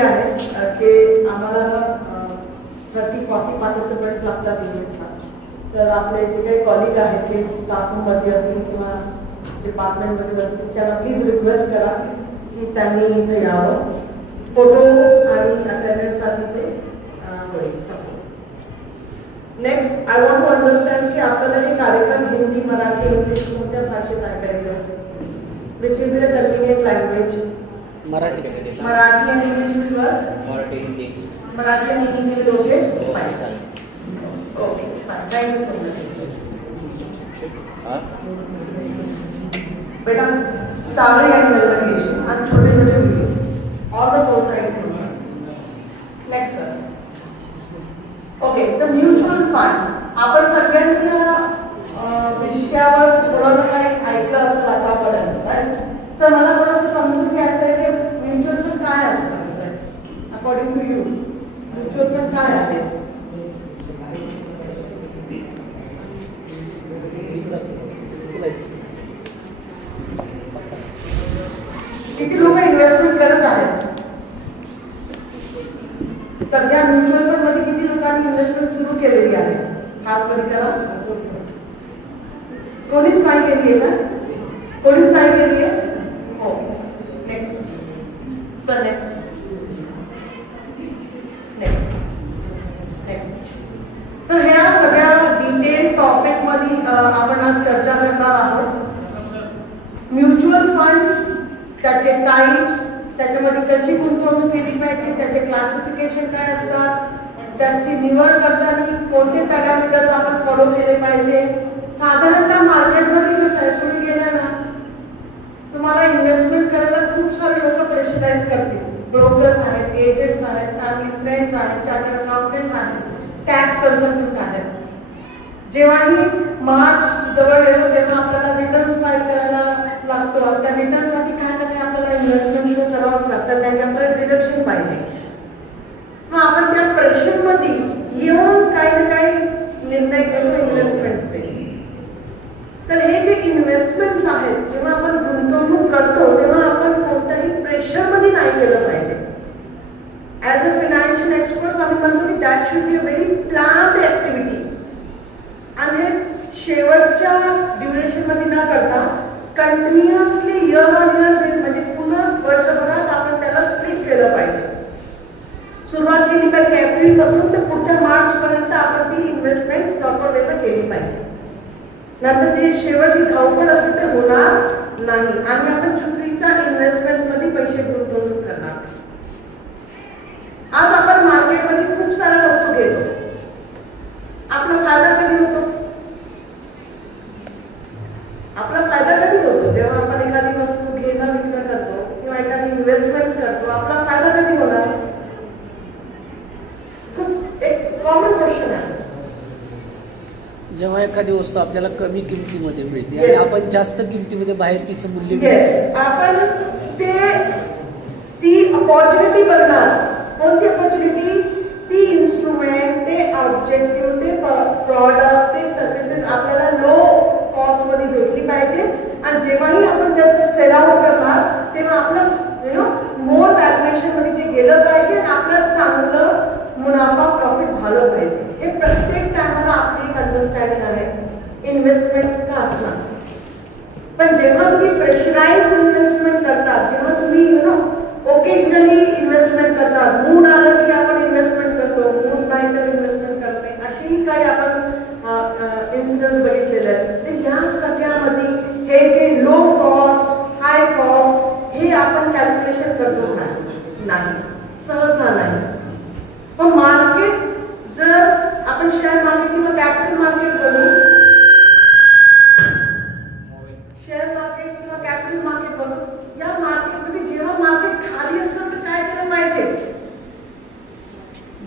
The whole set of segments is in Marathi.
आहे की आम्हाला 30-40 पार्टिसिपंट्स लागतात इव्हेंटला. तर आपले जे काही कॉलिग आहेत जे स्टाफमध्ये असतील किंवा डिपार्टमेंटमध्ये असतील त्यांना प्लीज रिक्वेस्ट करा की त्यांनी इथे यावं. फोटो आणि अटेंडन्ससाठी ते होईल. Next I want to understand की आपल्याला हे कार्यक्रम हिंदी, मराठी, इंग्लिश कोणत्या भाषेत ऐकायचं आहे. Which will be the convenient language. Marathi and English will work. Marathi and Hindi will okay. Fine. Okay, it's fine. Thank you so much. बेटा चावल and multiplication and छोटे छोटे video all the four sides will work. Next sir. Okay, the mutual fund. आपण सगळ्यांनी विषयावर थोडंसं काही ऐकलं असेल आतापर्यंत. तर मला थोडंसं समजून घ्यायचं आहे की म्युच्युअल फंड काय असतं according to you. Mutual fund काय आहे. किती लोक इन्व्हेस्टमेंट करत आहेत. सध्या म्युच्युअल फंड मध्ये किती लोकांनी इन्व्हेस्टमेंट सुरू केलेली आहे. हात मध्ये करा. कोणीच नाही केली आहे का. कोणीच नाही केली आहे. Next. तर ह्या सगळ्या डिटेल टॉपिक मध्ये आपण आज चर्चा करणार आहोत. म्युच्युअल फंड्स, त्याचे टाइप्स, त्याच्यामध्ये कशी गुंतवणूक केली पाहिजे, त्याचे क्लासिफिकेशन काय असतात, त्याची निवड करताना कोणते पॅरामीटर्स आपण फॉलो केले पाहिजे. साधारणतः मार्केटमध्ये कसं आहे, तुम्ही गेला ना तुम्हाला इन्व्हेस्टमेंट करायला खूप सारे लोक प्रेशराइज करतील. ब्रोकर्स आहेत, एजंट्स आहेत, फॅमिली फ्रेंड्स आहेत, चार्टर्ड अकाउंटंट आहेत, टॅक्स कन्सल्टंट आहेत. जेव्हाही मार्च जवळ येतो तेव्हा आपल्याला रिटर्न्स फाईल करायला लागतो. त्या रिटर्नसाठी काय ना काय आपल्याला इन्व्हेस्टमेंट सुरू करावंच लागतं. त्याच्यानंतर डिडक्शन पाहिजे. मग आपण त्या प्रेशरमध्ये येऊन काही ना काही निर्णय घेतो इन्व्हेस्टमेंटचे. तर हे जे इन्व्हेस्टमेंट्स आहेत, जेव्हा आपण गुंतवणूक करतो तेव्हा आपण कोणत्याही प्रेशरमध्ये नाही केलं पाहिजे. ॲज अ फायनान्शियल एक्सपर्ट्स आम्ही म्हणतो की that should be a very planned activity. आणि हे शेवटच्या ड्युरेशनमध्ये न करता कंटिन्युअसली इयर ऑन इयर म्हणजे पुन्हा वर्षभरात आपण त्याला स्प्लिट केलं पाहिजे. सुरुवात केली पाहिजे एप्रिल पासून तर पुढच्या मार्च पर्यंत आपण ती इन्व्हेस्टमेंट्स प्रॉपर वेने केली पाहिजे. नंतर जी शेवटची धावपळ असते ते होणार नाही आणि आपण चुकीच्या इन्व्हेस्टमेंट्स मध्ये पैसे गुंतवणूक करणार. आज आपण मार्केटमध्ये खूप साऱ्या वस्तू घेतो. आपला फायदा कधी होतो. आपला फायदा कधी होतो जेव्हा आपण एखादी वस्तू घेणं विकणं करतो किंवा एखादी इन्व्हेस्टमेंट करतो. आपला फायदा कधी होणार. खूप एक कॉमन क्वेश्चन आहे. जेव्हा एखादी वस्तू आपल्याला कमी किमतीमध्ये मिळते आणि आपण जास्त किमतीमध्ये बाहेर तिचं मूल्य आपण ती अपॉर्च्युनिटी बघणार. कोणती अपॉर्च्युनिटी. ती इन्स्ट्रुमेंट, ते ऑब्जेक्टिव्ह, ते प्रॉडक्ट, ते सर्व्हिसेस आपल्याला लो कॉस्ट मध्ये भेटली पाहिजे. आणि जेव्हाही आपण त्याचं सेल आउट करणार तेव्हा आपलं मोर व्हॅल्युएशन मध्ये ते गेलं पाहिजे आणि आपलं चांगलं मुनाफा प्रॉफिट झालं पाहिजे. हे प्रत्येक टायमाला आपली एक अंडरस्टँडिंग आहे इन्व्हेस्टमेंट का असणार. पण जेव्हा तुम्ही प्रेशराइज इन्व्हेस्टमेंट करतात, जेव्हा तुम्ही ओकेजनली इन्व्हेस्टमेंट करतात, मूड आलं की आपण इन्व्हेस्टमेंट करतो, मूड नाही तर इन्व्हेस्टमेंट करत नाही, अशीही काही आपण इन्सिडन्स बघितलेले आहेत. तर या सगळ्यामध्ये हे जे लो कॉस्ट, हाय कॉस्ट हे आपण कॅल्क्युलेशन करतो का. नाही, सहसा नाही. पण मार्केट जर आपण शेअर मार्केट किंवा कॅपिटल मार्केट बघू, शेअर मार्केट किंवा कॅपिटल मार्केट बघू, या मार्केटमध्ये जेव्हा मार्केट खाली असेल तर काय केलं पाहिजे.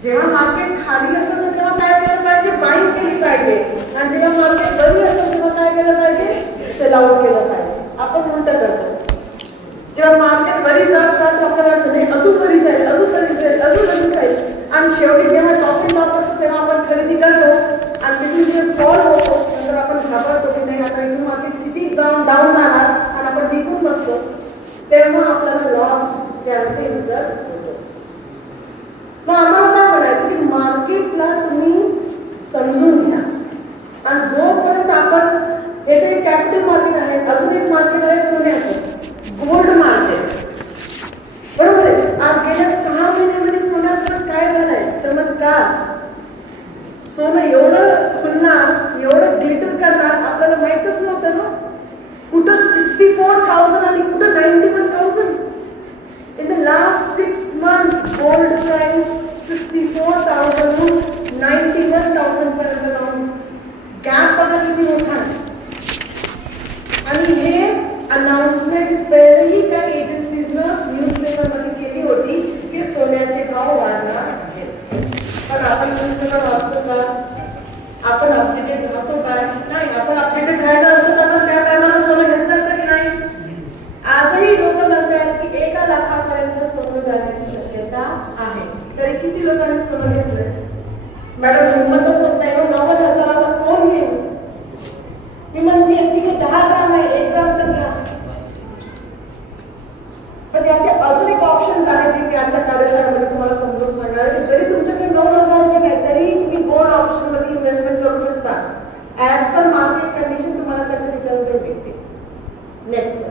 जेव्हा मार्केट खाली असेल तर तेव्हा काय केलं पाहिजे. बाईंग केली पाहिजे. आणि जेव्हा मार्केट वरी असेल तेव्हा काय केलं पाहिजे. सेल आउट केलं पाहिजे. आपण उलट करतो. जेव्हा मार्केट वरी जात राहतो आपल्याला वाटतं नाही अजून वरी जाईल, अजून वरी जाईल, अजून वरी जाईल. आणि शेवटी जेव्हा टॉपिक जात असतो तेव्हा आपण खरेदी करतो आणि तिथून जे फॉल होतो नंतर आपण घाबरतो की नाही आता इथून मार्केट किती जाऊन डाऊन जाणार आणि आपण विकून बसतो. तेव्हा आपल्याला लॉस जे आहे ते इन्कर होतो. समजून घ्या. आणि जोपर्यंत आपण, हे तर एक कॅपिटल मार्केट आहे, अजून एक मार्केट आहे सोन्याचं, गोल्ड मार्केट. बरोबर आहे. आज गेल्या 6 महिन्यामध्ये सोन्यासोबत काय झालंय, चमत्कार. सोनं एवढं खुलणार, एवढं ग्लिटर करणार, आपल्याला माहितच नव्हतं ना. कुठं 64,000 आणि कुठं 91,000. In the last 6 months, gold price 64,000 to 91,000 पर्यंत जाऊन गॅप बघा किती मोठा आहे. आणि हे अनाउन्समेंट पहिलेही काही एजन्सीजनं न्यूजपेपरमध्ये केली होती की सोन्याचे भाव वाढणार आहेत. पण आपण न्यूजपेपर वाचतो का? आपण अपडेटेड राहतो काय? नाही. आपण अपडेटेड राहायचं असतं तर आपण त्या टायमाला सोनं घेतलं असतं की नाही? आजही लोक म्हणतात की 1 लाखापर्यंत सोनं जाण्याची शक्यता आहे. तरी किती लोकांनी सोनं घेतलंय? मॅडम हिंमतच होत नाही, 90,000ला कोण घेईल? मी म्हणते ठीक आहे 10 ग्राम आहे, 1 ग्राम तर घ्या. पण याचे अजून एक ऑप्शन्स आहेत जे मी आजच्या कार्यशाळेमध्ये तुम्हाला समजून सांगणार आहे. जरी तुमच्याकडे 9,000 रुपये नाही तरी तुम्ही गोल्ड ऑप्शन मध्ये इन्व्हेस्टमेंट करू शकता. ऍज पर मार्केट कंडिशन तुम्हाला त्याचे रिटर्न्स मिळतील. नेक्स्ट.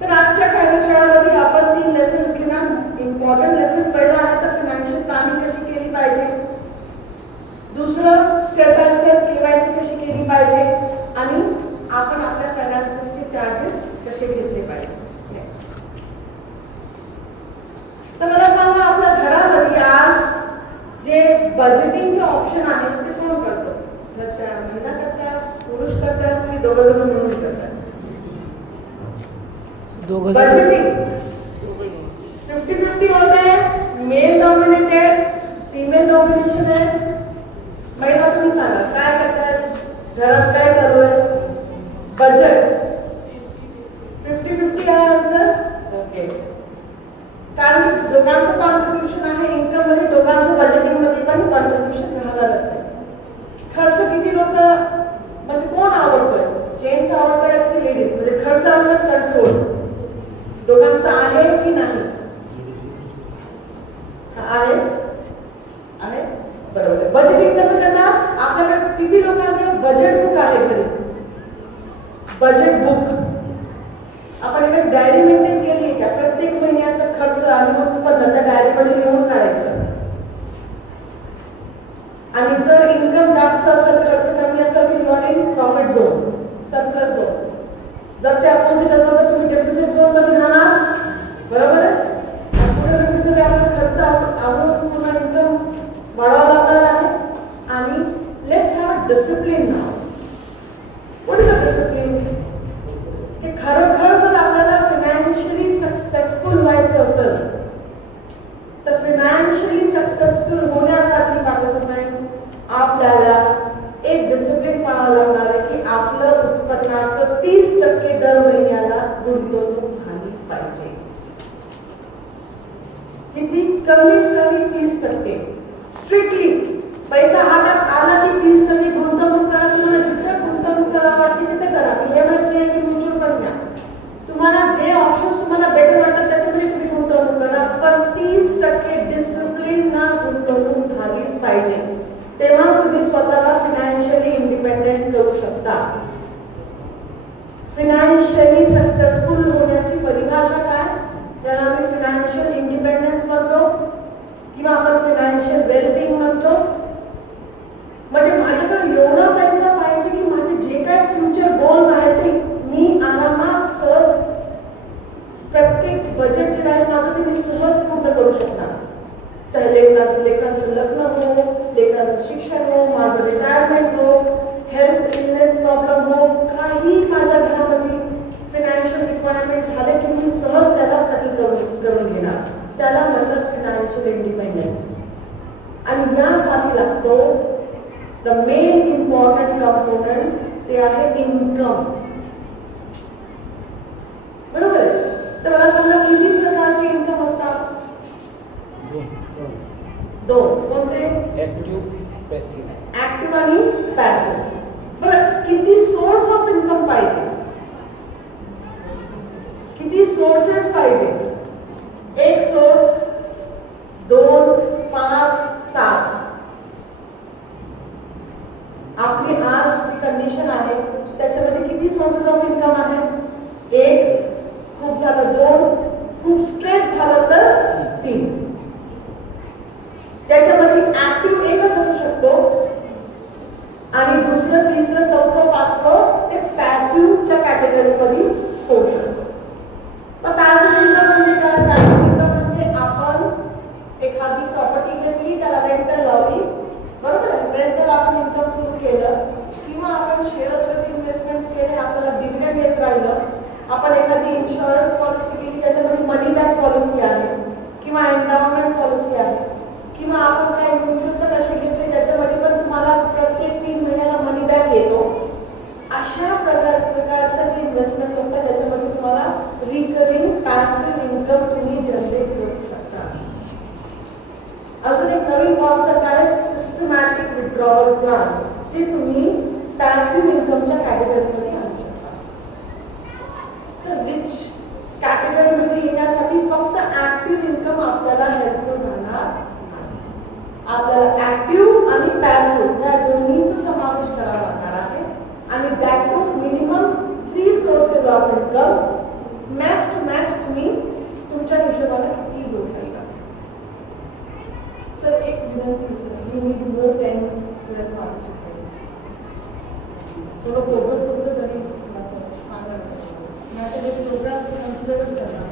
तर आजच्या कार्यशाळेमध्ये आपण 3 लेसन्स घेणार. इम्पॉर्टंट लेसन पहिला आहे तर फायनान्शियल प्लॅनिंग कशी केली पाहिजे. दुसरं स्टेप बाय स्टेप केवायसी कशी केली पाहिजे आणि आपण आपल्या फायनान्सेसचे चार्जेस कसे घेतले पाहिजे. नेक्स्ट. तर मला सांगा, आपल्या घरामध्ये आज जे बजेटिंगचे ऑप्शन आहेत ते कोण करतो? घरच्या महिला करतात, पुरुष करतात की दोघं जण मिळून करतात? बजेटिंग 50-50 होते. मेल डॉमिनेटेड, फिमेल डॉमिनेशन आहे. महिला तुम्ही सांगा काय करतात, घरात काय चालू आहे? बजेट 50-50 आहे आन्सर. ओके. कारण दोघांचं कॉन्ट्रीब्युशन आहे इन्कम मध्ये, दोघांचं बजेटिंग मध्ये पण कॉन्ट्रीब्युशन राहणारच आहे. खर्च किती लोक, म्हणजे कोण आवडतोय? जेंट्स आवडतोय की लेडीज? म्हणजे खर्चावर कंट्रोल दोघांचं आहे की नाही? आहे. आहे. बरोबर. बजेटिंग कसं करणार? आपल्याकडे किती लोकांकडे बजेट बुक आहे घरी? बजेट बुक आपण एक डायरी मेंटेन केली आहे का? प्रत्येक महिन्याचा खर्च आणि उत्पन्न त्या डायरीमध्ये लिहून काढायचं. आणि जर इन्कम जास्त असेल, खर्च कमी असेल की you are in profit zone, surplus zone. जर ते अपोजिट असेल तर तुम्ही डेफिसिट झोन मध्ये राहणार. बरोबर आहे. पुढे कधीतरी आपला खर्च आवडून पुन्हा इन्कम वाढवावा लागणार आहे. आणि let's have discipline now. What is a discipline? की खरोखर जर आपल्याला फायनान्शियली सक्सेसफुल व्हायचं असेल तर फायनान्शियली सक्सेसफुल होण्यासाठी पार्टिसिपंट्स आपल्याला एक डिसिप्लिन पाळावं लागणार आहे की आपलं उत्पन्नाचं 30% दर महिन्याला गुंतवणूक झाली पाहिजे. किती? कमीत कमी 30%. स्ट्रिक्टली पैसा हातात आला की 30% गुंतवणूक करा. तुम्हाला जिथे गुंतवणूक करा वाटते तिथे करा. मी हे म्हणत नाही की म्युच्युअल फंड घ्या. तुम्हाला जे ऑप्शन्स तुम्हाला बेटर वाटतात त्याच्यामध्ये तुम्ही गुंतवणूक करा. पण 30% डिसिप्लिन ना गुंतवणूक झालीच पाहिजे. तेव्हा तुम्ही स्वतःला फायनान्शियली इंडिपेंडेंट करू शकता. फायनान्शियली सक्सेसफुल होण्याची परिभाषा काय? त्याला आम्ही फायनान्शियल इंडिपेंडन्स म्हणतो किंवा आपण फायनान्शियल वेलबिंग म्हणतो. म्हणजे माझ्याकडे एवढा पैसा पाहिजे की माझे जे काही फ्युचर गोल्स आहेत ते मी आरामात सहज, प्रत्येक बजेट जे आहे माझं ते मी सहज पूर्ण करू शकणार. चाहे लेकरांचं लग्न हो, लेकरांचं शिक्षण हो, माझं रिटायरमेंट हो, हेल्थ इलनेस प्रॉब्लेम हो, काही माझ्या घरामध्ये फायनान्शियल रिक्वायरमेंट झाले की मी सहज त्याला सेटल करून घेणार. त्याला म्हणतात फायनान्शियल इंडिपेंडन्स. आणि यासाठी लागतो द मेन इम्पॉर्टंट कंपोनंट, ते आहे इन्कम. बरोबर. तर मला सांगा किती प्रकारचे इन्कम असतात? 2. कोणते? Active, passive. ऍक्टिव्ह आणि पॅसिव्ह. बरं, किती सोर्स ऑफ इन्कम पाहिजे? किती सोर्सेस पाहिजे? 1 सोर्स, 2, 5, 7. कॅटेगरीमध्ये होऊ शकतो. मग पॅसिव्ह इन्कम म्हणजे काय? पॅसिव्ह इन्कम म्हणजे आपण एखादी प्रॉपर्टी घेतली, त्याला रेंटल लावली, बरोबर आहे, रेंटल आपण इन्कम सुरू केलं, किंवा आपण शेअर्सवरती इन्व्हेस्टमेंट्स केले, आपल्याला डिव्हिडंड येत राहिलं, आपण एखादी इन्शुरन्स पॉलिसी केली त्याच्यामध्ये मनी बॅक पॉलिसी आहे, किंवा एन्डाउमेंट पॉलिसी आहे, किंवा आपण काही म्युच्युअल फंड असे घेतले ज्याच्यामध्ये पण तुम्हाला प्रत्येक 3 महिन्याला मनी बॅक येतो. अशा प्रकारच्या जे इन्व्हेस्टमेंट्स असतात त्याच्यामध्ये तुम्हाला रिकरिंग पॅसिव्ह इन्कम तुम्ही जनरेट करू शकता. अजून एक नवीन कॉन्सेप्ट आहे सिस्टमॅटिक विथड्रॉवल प्लॅन, जे तुम्ही पॅसिव्ह इन्कमच्या कॅटेगरीमध्ये आणू शकता. तर रिच कॅटेगरीमध्ये येण्यासाठी फक्त ऍक्टिव्ह इन्कम आपल्याला हेल्पफुल राहणार. आपल्याला ऍक्टिव्ह आणि पॅसिव्ह या दोन्हीचा समावेश करावा लागणार आहे. आणि that to minimum 3 sources of income. Match to match तुम्ही तुमच्या हिशोबाने किती घेऊ शकता. सर एक विनंती sir, you need more 10-12 participants. थोडं फोटो तरी थोडासा छान वाटतं. माझ्या जे प्रोग्राम कन्सिडरच करणार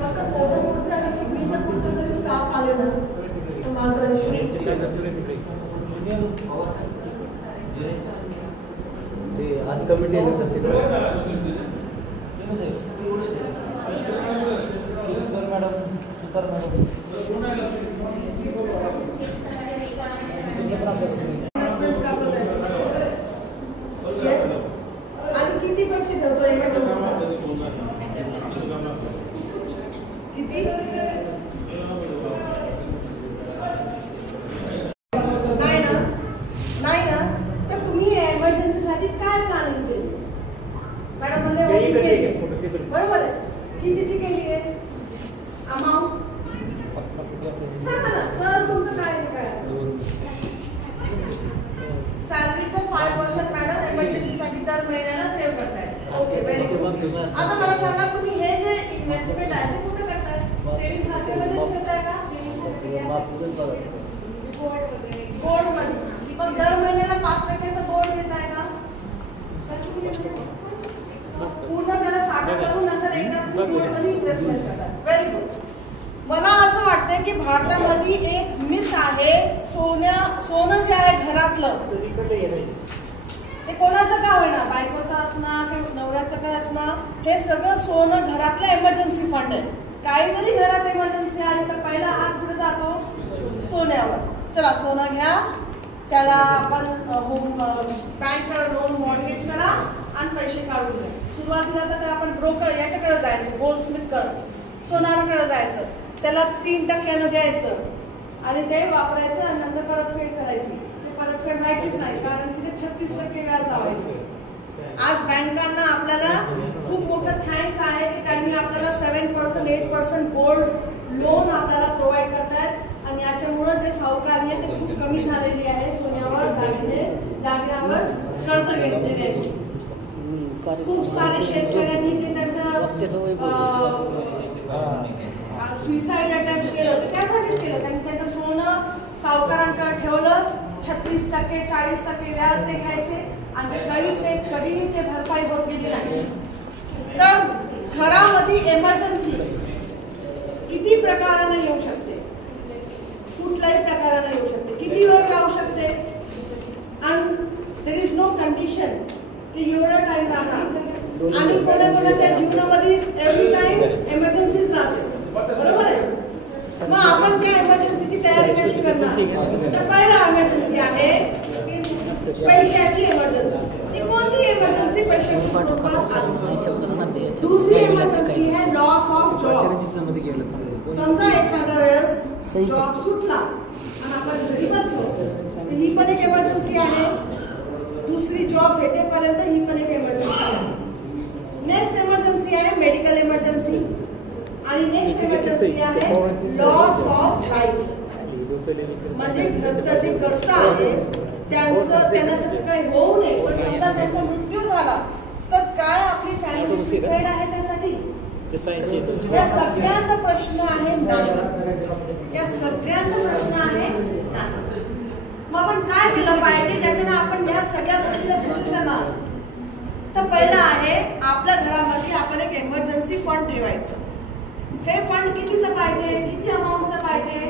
फक्त फोटो पुरते आणि सिग्नेचर पुरते जरी स्टाफ आले ना तर माझा आज कमिटी आहे सर तिकडे आणि किती पैसे ठेवतो एमर्जन्सी किती नाही ना तर तुम्ही एमर्जन्सीसाठी काय प्लॅनिंग केली मॅडम? म्हणजे बरोबर आहे, कितीची केली आहे अमाऊंट? सांगा ना सर, तुमचं काय सॅलरीचं 5% मॅडम एमर्जन्सीसाठी दर महिन्याला सेव्ह करताय. Okay, very good. आता मला सांगा, तुम्ही हे जे इन्व्हेस्टमेंट आहे ते कुठे करताय? सेव्हिंग खात्यामध्ये ठेवताय का? गोल्ड मध्ये. मग दर महिन्याला 5% गोल्ड देताय का? पूर्ण त्याला साठा करून नंतर एकदा गोल्ड मध्ये इन्व्हेस्टमेंट करतात. Very good. मला असं वाटतंय की भारतामध्ये एक मिथ आहे, सोनं जे आहे घरातलं ते कोणाचं का होईना, बायकोचं असणार किंवा नवऱ्याचं काय असणार, हे सगळं सोनं घरातलं एमर्जन्सी फंड आहे. काही जरी घरात एमर्जन्सी आली तर पहिला हात कुठे जातो? सोन्यावर. चला सोनं घ्या, त्याला आपण बँककडे लोन मॉर्गेज करा आणि पैसे काढून घ्या. सुरुवातीला तर आपण ब्रोकर याच्याकडे जायचं, गोल्डस्मिथकडे, सोनाराकडे जायचं, त्याला 3% द्यायचं आणि ते वापरायचं आणि नंतर परतफेड करायची. ते परतफेड व्हायचीच नाही कारण की ते 36% व्याज लावायचे. आज बँकांना आपल्याला खूप मोठं थँक्स आहे की त्यांनी आपल्याला 7%, 8% गोल्ड लोन आपल्याला प्रोव्हाइड करतायत आणि याच्यामुळे जे सावकारी आहे ते खूप कमी झालेली आहे सोन्यावर, दागिन्यावर कर्ज देण्याची. खूप सारे शेतकऱ्यांनी जे त्यांचं सुइसाइड अटेम्प्ट केलं त्यासाठीच केलं. त्यांनी त्यांचं सोनं सावकारांकडे ठेवलं, 36%, 40% व्याज ते घ्यायचे आणि कधीही ते भरपाई होत गेली नाही. तर घरामध्ये एमर्जन्सी किती प्रकाराने येऊ शकते? कुठल्याही प्रकाराने येऊ शकते, किती वेळ राहू शकते, आणि देर इज नो कंडिशन की एवढा टाइम राहणार. आणि कोणाकोणाच्या जीवनामध्ये एव्हरी टाइम एमर्जन्सीच राहते, बरोबर आहे. मग आपण त्या एमर्जन्सीची तयारी कशी करणार? तर पहिला एमर्जन्सी आहे पैशाची एमर्जन्सी. ती कोणती एमर्जन्सी? पैशाची स्वरूपात आली. दुसरी एमर्जन्सी है लॉस ऑफ जॉब. समजा एखाद्या वेळेस जॉब सुटला आणि आपण घरी बसलो तर ही पण एक एमर्जन्सी आहे. दुसरी जॉब भेटेपर्यंत ही पण एक एमर्जन्सी आहे. नेक्स्ट एमर्जन्सी आहे मेडिकल एमर्जन्सी आणि नेक्स्ट एमर्जन्सी आहे लॉस ऑफ लाईफ. म्हणजे घरचं जे कर्ता आहे त्यांना त्याचं काही होऊ नये, पण समजा त्यांचा मृत्यू झाला तर काय आपली फॅमिली प्रिपेअर्ड आहे त्यासाठी? या सगळ्यांचा प्रश्न आहे नाही. या सगळ्यांचा प्रश्न आहे नाही. मग आपण काय केलं पाहिजे ज्याच्याने आपण या सगळ्या गोष्टीला सेटल करणार? तर पहिलं आहे आपल्या घरामध्ये आपण एक इमर्जन्सी फंड ठेवायचं. हे फंड कितीचं पाहिजे, किती अमाऊंटचं पाहिजे?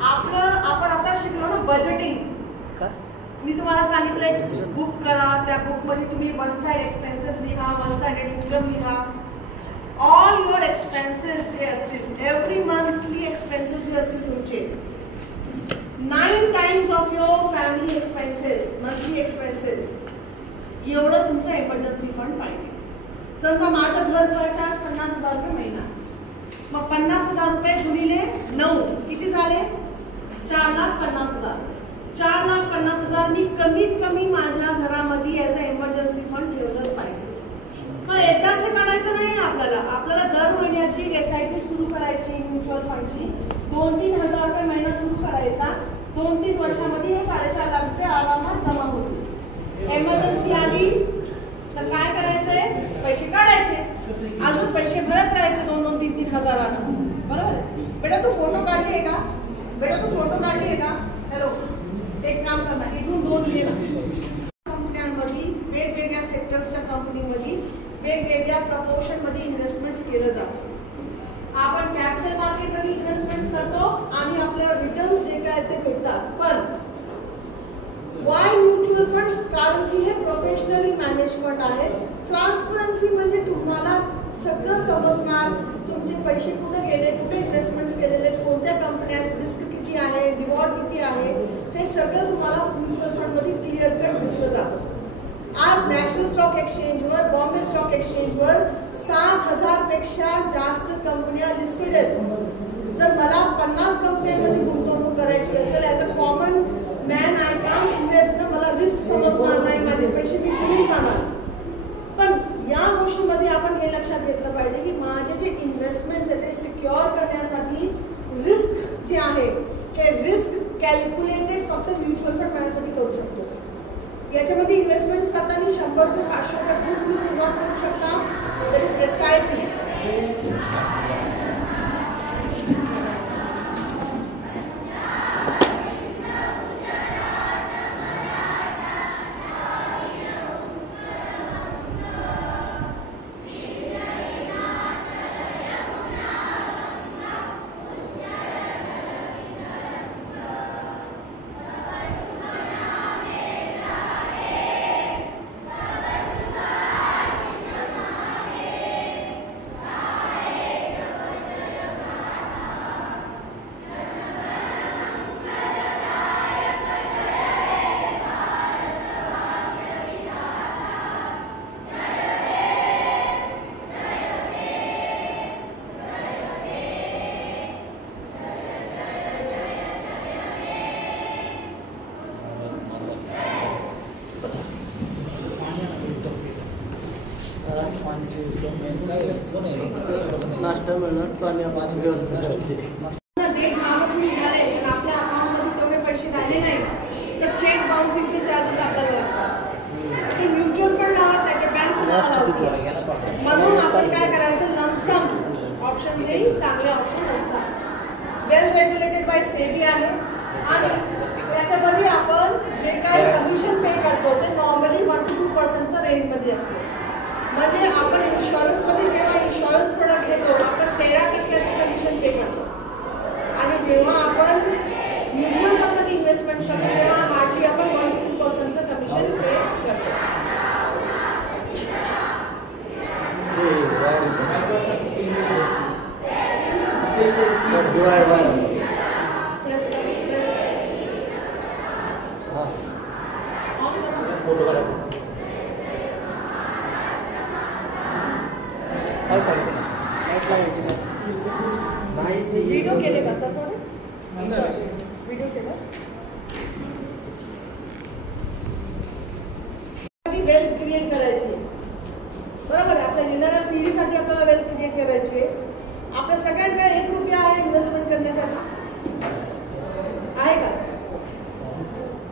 आपण आता शिकलो ना बजेटिंग. मी तुम्हाला सांगितलंय बुक करा, त्या बुक मध्ये तुम्ही वन साइड एक्सपेन्सेस लिहा, वन साइडेड इन्कम लिहा. ऑल युअर एक्सपेन्सेस जे असतील, एव्हरी मंथली एक्सपेन्सेस जे असतील तुमचे 9 times of your family expenses, monthly expenses, एवढं तुमचं इमर्जन्सी फंड पाहिजे. समजा माझं घर खर्च 50,000 रुपये महिना, मग 50,000 रुपये गुणिले 9 किती झाले? 4,50,000. 4,50,000 मी कमीत कमी माझ्या घरामध्ये याचा इमर्जन्सी फंड ठेवलंच पाहिजे. मग एकदाच काढायचं नाही आपल्याला दर महिन्याची SIP सुरू करायची, म्युच्युअल फंडची 2-3 हजार रुपये महिना सुरू करायचा. 2-3 वर्षामध्ये हे 4.5 लाख रुपये आरामात जमा होतील. इमर्जन्सी आली तर काय करायचंय? पैसे काढायचे, अजून पैसे भरत राहायचे 2-3 हजाराला. बरोबर? बेटा तू फोटो काढली का? हॅलो, एक काम करणार, इथून 2 घे ना. कंपन्यांमध्ये वेगवेगळ्या सेक्टर्सच्या कंपनीमध्ये वेगवेगळ्या प्रपोर्शन मध्ये इन्व्हेस्टमेंट्स केलं जातं. आपण कॅपिटल मार्केटमध्ये इन्व्हेस्टमेंट्स करतो आणि आपल्याला रिटर्न्स जे काय ते भेटतात. पण वाय म्युच्युअल फंड? कारण की हे प्रोफेशनली मॅनेज फंड आहे. ट्रान्सपरन्सी म्हणजे तुम्हाला सगळं समजणार, तुमचे पैसे कुठे गेले, कुठे इन्व्हेस्टमेंट्स केलेले, कोणत्या कंपन्यात रिस्क किती आहे, रिवॉर्ड किती आहे, ते सगळं तुम्हाला म्युच्युअल फंड मध्ये क्लिअर कट दिसलं जातं. आज नॅशनल स्टॉक एक्सचेंजवर, बॉम्बे स्टॉक एक्सचेंजवर 7,000 पेक्षा जास्त कंपन्या लिस्टेड आहेत. जर मला 50 कंपन्यांमध्ये गुंतवणूक करायची असेल as a common man, I can invest. मला रिस्क समजणार नाही, माझे पैसे मी कुठून जाणार. पण या गोष्टीमध्ये आपण हे लक्षात घेतलं पाहिजे की माझे जे इन्व्हेस्टमेंट्स आहेत ते सिक्युअर करण्यासाठी रिस्क जे आहे हे रिस्क कॅल्क्युलेटेड फक्त म्युच्युअल फंड माझ्यासाठी करू शकतो. याच्यामध्ये इन्व्हेस्टमेंट्स करताना 100 रुपये 500 रुपये तुम्ही सुरुवात करू शकता. That is SIP. नाश्ता मिळणार, पाणी व्यवस्था करायची. डेट मागणी झाले तर आपल्या अकाउंटमध्ये तेवढे पैसे राहिले नाही तर चेक बाउन्सिंगचे चार्जेस आपल्याला लागतात. ते म्युच्युअल फंड लावत नाही, ते बँक. म्हणून आपण काय करायचं? लमसम ऑप्शन हे चांगले ऑप्शन असतात. वेल रेग्युलेटेड बाय सेबी आहे आणि त्याच्यामध्ये आपण जे काही कमिशन पे करतो ते नॉर्मली 1 to 2% रेंजमध्ये असते. म्हणजे आपण इन्शुरन्समध्ये जेव्हा इन्शुरन्स प्रोडक्ट घेतो आपण 13% कमिशन पे करतो आणि जेव्हा आपण म्युच्युअल फंडमध्ये इन्व्हेस्टमेंट करतो तेव्हा हार्डली आपण 1 to 2% कमिशन पे करतो. व्हिडिओ केले का सर? थोडे व्हिडिओ केला. वेल्थ क्रिएट करायची. बरोबर आहे, आपल्या येणाऱ्या पिढीसाठी आपल्याला वेल्थ क्रिएट करायची. आपल्या सगळ्यांकडे 1 रुपया आहे इन्व्हेस्टमेंट करण्यासाठी, आहे का?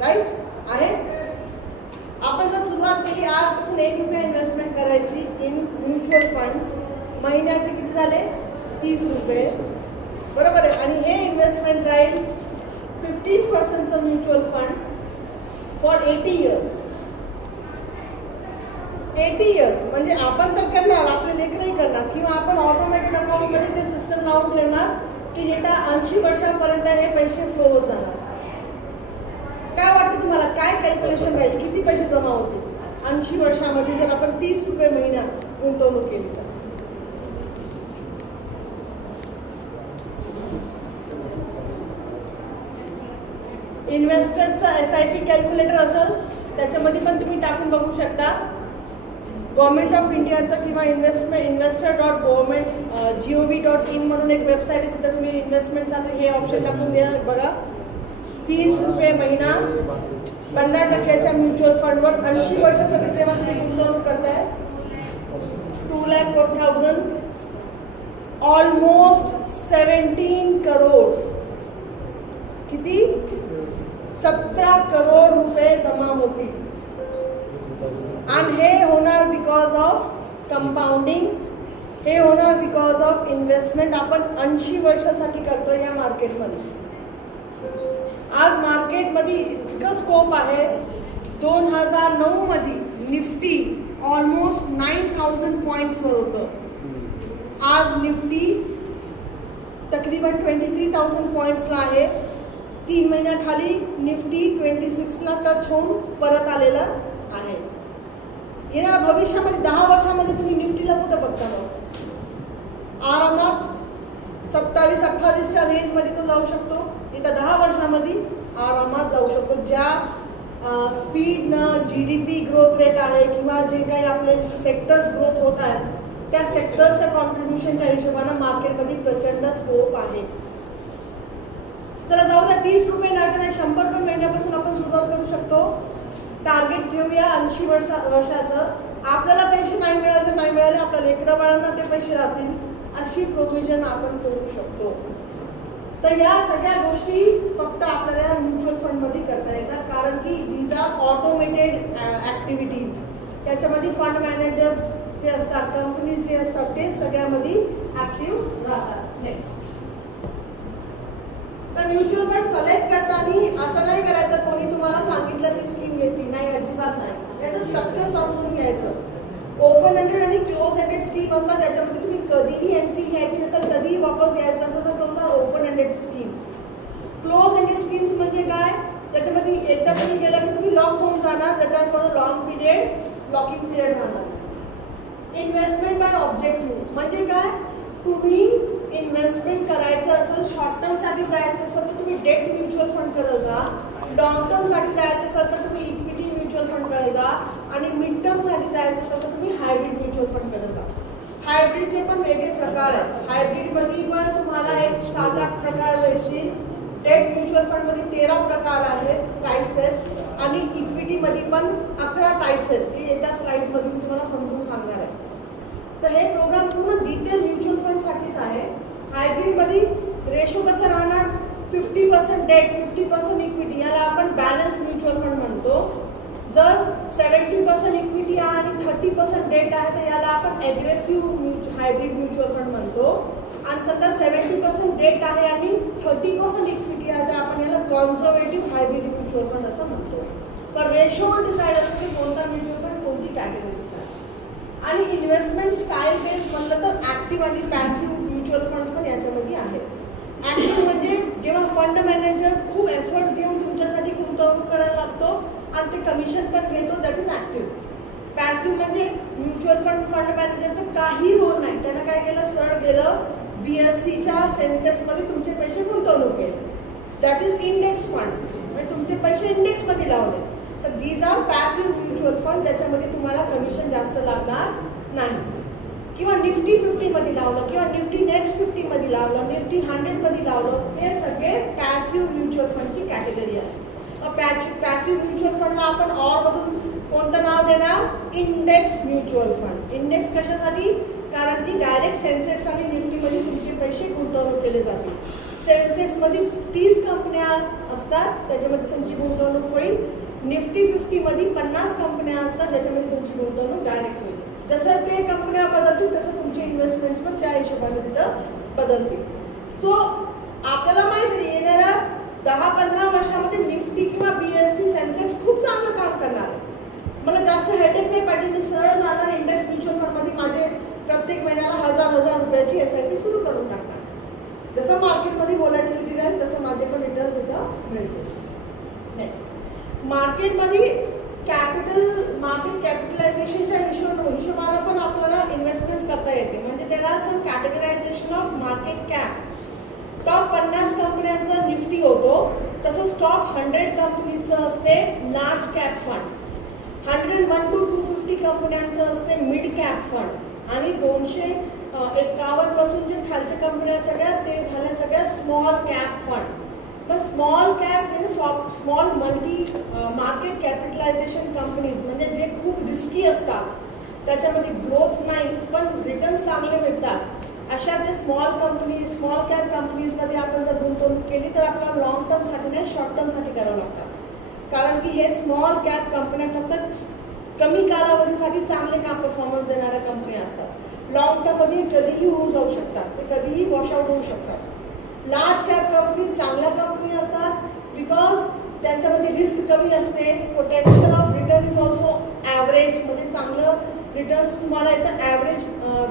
राईट आहे. आपण जर सुरुवात केली आजपासून 1 रुपया इन्व्हेस्टमेंट करायची इन म्युच्युअल फंड्स, महिन्याचे किती झाले? 30 रुपये. बरोबर आहे. आणि हे इन्व्हेस्टमेंट राहील 15% mutual fund for 80 years. 80 years म्हणजे आपण तर करणार, आपले लेकरही करणार, किंवा आपण ऑटोमॅटिक अकाउंट मध्ये ते सिस्टम लावून ठेवणार की येत्या 80 वर्षांपर्यंत हे पैसे फ्लो होत जाणार. काय वाटतं तुम्हाला, काय कॅल्क्युलेशन राहील, किती पैसे जमा होतील 80 वर्षामध्ये जर आपण 30 रुपये महिना गुंतवणूक केली तर? इन्व्हेस्टरचं SIP कॅल्क्युलेटर असेल, त्याच्यामध्ये पण तुम्ही टाकून बघू शकता. गव्हर्नमेंट ऑफ इंडियाचं किंवा investor.government.gov.in म्हणून एक वेबसाईट आहे, तिथे तुम्ही इन्व्हेस्टमेंटसाठी हे ऑप्शन टाकून द्या. बघा, 30 रुपये महिना 15% म्युच्युअल फंडवर 80 वर्षासाठी जेव्हा तुम्ही गुंतवणूक करताय, 2,04,000 ऑलमोस्ट 17 करोड, किती 17 करोड रुपये जमा होतील. आणि हे होणार बिकॉज ऑफ कंपाऊंडिंग, हे होणार बिकॉज ऑफ इन्व्हेस्टमेंट आपण 80 वर्षासाठी करतो या मार्केटमध्ये. आज मार्केटमध्ये इतकं स्कोप आहे. 2009 मध्ये निफ्टी ऑलमोस्ट 9,000 पॉइंट्सवर होतं. आज निफ्टी तकरीबन 23,000 पॉइंट्सला आहे. 3 महिन्याखाली निफ्टी 26ला टच होऊन परत आलेला आहे. येणाऱ्या भविष्यामध्ये 10 वर्षामध्ये तुम्ही निफ्टीला कुठं बघता? आरामात 27-28च्या रेंजमध्ये तो जाऊ शकतो. येत्या 10 वर्षामध्ये आरामात जाऊ शकतो. ज्या स्पीडनं GDP ग्रोथ रेट आहे किंवा जे काही आपले सेक्टर्स ग्रोथ होत आहेत, त्या सेक्टर्सच्या कॉन्ट्रीब्युशनच्या हिशोबानं मार्केटमध्ये प्रचंड स्कोप आहे. चला जाऊ द्या, 30 रुपये नाही 100 रुपये महिन्यापासून आपण सुरुवात करू शकतो. टार्गेट ठेवूया 80 वर्षाचं. आपल्याला पैसे नाही मिळाले तर नाही मिळाले, आपल्या लेकरा बाळांना ते पैसे राहतील, अशी प्रोव्हिजन आपण करू शकतो. तर या सगळ्या गोष्टी फक्त आपल्याला म्युच्युअल फंड मध्ये करता येतात, कारण की दीज आर ऑटोमेटेड ऍक्टिव्हिटीज. त्याच्यामध्ये फंड मॅनेजर्स जे असतात, कंपनीज जे असतात, ते सगळ्यामध्ये ऍक्टिव्ह राहतात. नेक्स्ट, तर म्युच्युअल फंड सिलेक्ट करताना असं नाही करायचं कोणी तुम्हाला सांगितलं ती स्कीम घेतली, नाही, अजिबात नाही. याचं स्ट्रक्चर समजून घ्यायचं. ओपन एंडेड आणि क्लोज एंडेड स्कीम असतात, त्याच्यामध्ये तुम्ही कधीही एंट्री घ्यायची असेल, कधीही वापस घ्यायचं असेल तर those are open ended schemes. Close ended schemes म्हणजे काय? त्याच्यामध्ये एकदा तुम्ही गेलं की तुम्ही लॉक होऊन जाणार, त्याच्यात for long period locking period राहणार. इन्व्हेस्टमेंट बाय ऑब्जेक्टिव्ह म्हणजे काय? तुम्ही इन्व्हेस्टमेंट करायचं असेल, शॉर्ट टर्म साठी जायचं असेल तर तुम्ही डेट म्युच्युअल फंड करत जा. लॉंग टर्म साठी जायचं असेल तर तुम्ही इक्विटी म्युच्युअल फंड करत जा. आणि मिड टर्म साठी जायचं असेल तर तुम्ही हायब्रिड म्युच्युअल फंड करत जा. हायब्रिडचे पण वेगळे प्रकार आहेत. हायब्रिड मध्ये पण तुम्हाला एक 7-8 प्रकार मिळतील. डेट म्युच्युअल फंड मध्ये 13 प्रकार आहेत, टाइप्स आहेत. आणि इक्विटी मध्ये पण 11 टाइप्स आहेत, जे येत्या स्लाइड्स मध्ये मी तुम्हाला समजून सांगणार आहे. तर हे प्रोग्राम पूर्ण डिटेल म्युच्युअल फंड साठीच आहे. हायब्रिड मध्ये रेशो कसं राहणार? 50% डेट 50% इक्विटी, याला आपण बॅलन्स म्युच्युअल फंड म्हणतो. जर 70% इक्विटी आहे आणि 30% डेट आहे तर याला आपण ॲग्रेसिव्ह हायब्रिड म्युच्युअल फंड म्हणतो. आणि समजा 70% डेट आहे आणि 30% इक्विटी आहे तर आपण याला कॉन्झर्वेटिव्ह हायब्रिड म्युच्युअल फंड असं म्हणतो. पण रेशोवर डिसाईड असतं की कोणता म्युच्युअल फंड कोणती कॅटेगरीचा आहे. आणि इन्व्हेस्टमेंट स्टाईल बेस म्हणलं तर ऍक्टिव्ह आणि पॅसिव्ह म्युच्युअल फंड्स पण याच्यामध्ये आहेत. ऍक्टिव्ह म्हणजे जेव्हा फंड मॅनेजर खूप एफर्ट्स घेऊन तुमच्यासाठी गुंतवणूक करायला लागतो आणि ते कमिशन पण घेतो, दॅट इज ऍक्टिव्ह. पॅसिव्ह म्हणजे म्युच्युअल फंड मॅनेजरचं काही रोल नाही. त्यानं काय केलं? सरळ गेलं BSEच्या सेन्सेक्स मध्ये तुमचे पैसे गुंतवणूक केले, दॅट इज इंडेक्स फंड. म्हणजे तुमचे पैसे इंडेक्स मध्ये लावले. तर these are passive mutual fund, ज्याच्यामध्ये तुम्हाला कमिशन जास्त लागणार नाही. किंवा निफ्टी 50 मध्ये लावलं किंवा निफ्टी नेक्स्ट 50 मध्ये लावलं, निफ्टी 100 मध्ये लावलं, हे सगळे पॅसिव्ह म्युच्युअल फंडची कॅटेगरी आहे. पॅसिव्ह म्युच्युअल फंडला आपण ऑर मधून कोणतं नाव देणार? Index mutual fund. इंडेक्स कशासाठी? कारण की डायरेक्ट सेन्सेक्स आणि निफ्टीमध्ये तुमचे पैसे गुंतवणूक केले जातील. सेन्सेक्स मध्ये 30 कंपन्या असतात, त्याच्यामध्ये तुमची गुंतवणूक होईल. निफ्टी 50 मध्ये 50 कंपन्या असतात, ज्याच्यामध्ये तुमची गुंतवणूक डायरेक्ट होईल. जसं ते कंपन्या बदलतील तसं तुमचे इन्व्हेस्टमेंट्स पण त्या हिशोबाने तिथं बदलतील. सो आपल्याला माहिती आहे येणाऱ्या 10-15 वर्षामध्ये निफ्टी किंवा BSE सेन्सेक्स खूप चांगलं काम करणार आहे. मला जास्त हेडेक नाही पाहिजे, मी सरळ जाणार इंडेक्स म्युच्युअल फंडमध्ये माझे प्रत्येक महिन्याला 1000 रुपयाची SIP सुरू करून टाकणार. जसं मार्केटमध्ये व्हॉलॅटिलिटी राहील तसं माझे पण रिटर्न्स इथं मिळतील. नेक्स्ट, मार्केट कॅपिटलायझेशनच्या हिशोबाने पण आपल्याला इन्व्हेस्टमेंट करता येते. म्हणजे there are some categorization of market cap. Top 50 कंपन्यांचा निफ्टी होतो, तसंच टॉप 100 कंपनीचं असते लार्ज कॅप फंड, 101 to 250 कंपन्यांचं असते मिड कॅप फंड, आणि 251 पासून जे खालच्या कंपन्या सगळ्या ते झाल्या सगळ्या स्मॉल कॅप फंड. मग स्मॉल कॅप म्हणजे small multi market capitalisation companies म्हणजे जे खूप रिस्की असतात, त्याच्यामध्ये ग्रोथ नाही पण रिटर्न्स चांगले मिळतात, अशा ते स्मॉल कॅप कंपनीजमध्ये आपण जर गुंतवणूक केली तर आपल्याला लॉंग टर्मसाठी नाही शॉर्ट टर्मसाठी करावं लागतं. कारण की हे स्मॉल कॅप कंपन्या फक्त कमी कालावधीसाठी चांगले काम परफॉर्मन्स देणाऱ्या कंपन्या असतात. लॉंग टर्ममध्ये कधीही होऊन जाऊ शकतात, ते कधीही वॉशआउट होऊ शकतात. लार्ज कॅप कंपनी चांगल्या कंपनी असतात बिकॉज त्यांच्यामध्ये रिस्क कमी असते. Potential of return is also average, म्हणजे चांगलं रिटर्न्स तुम्हाला इथं ॲव्हरेज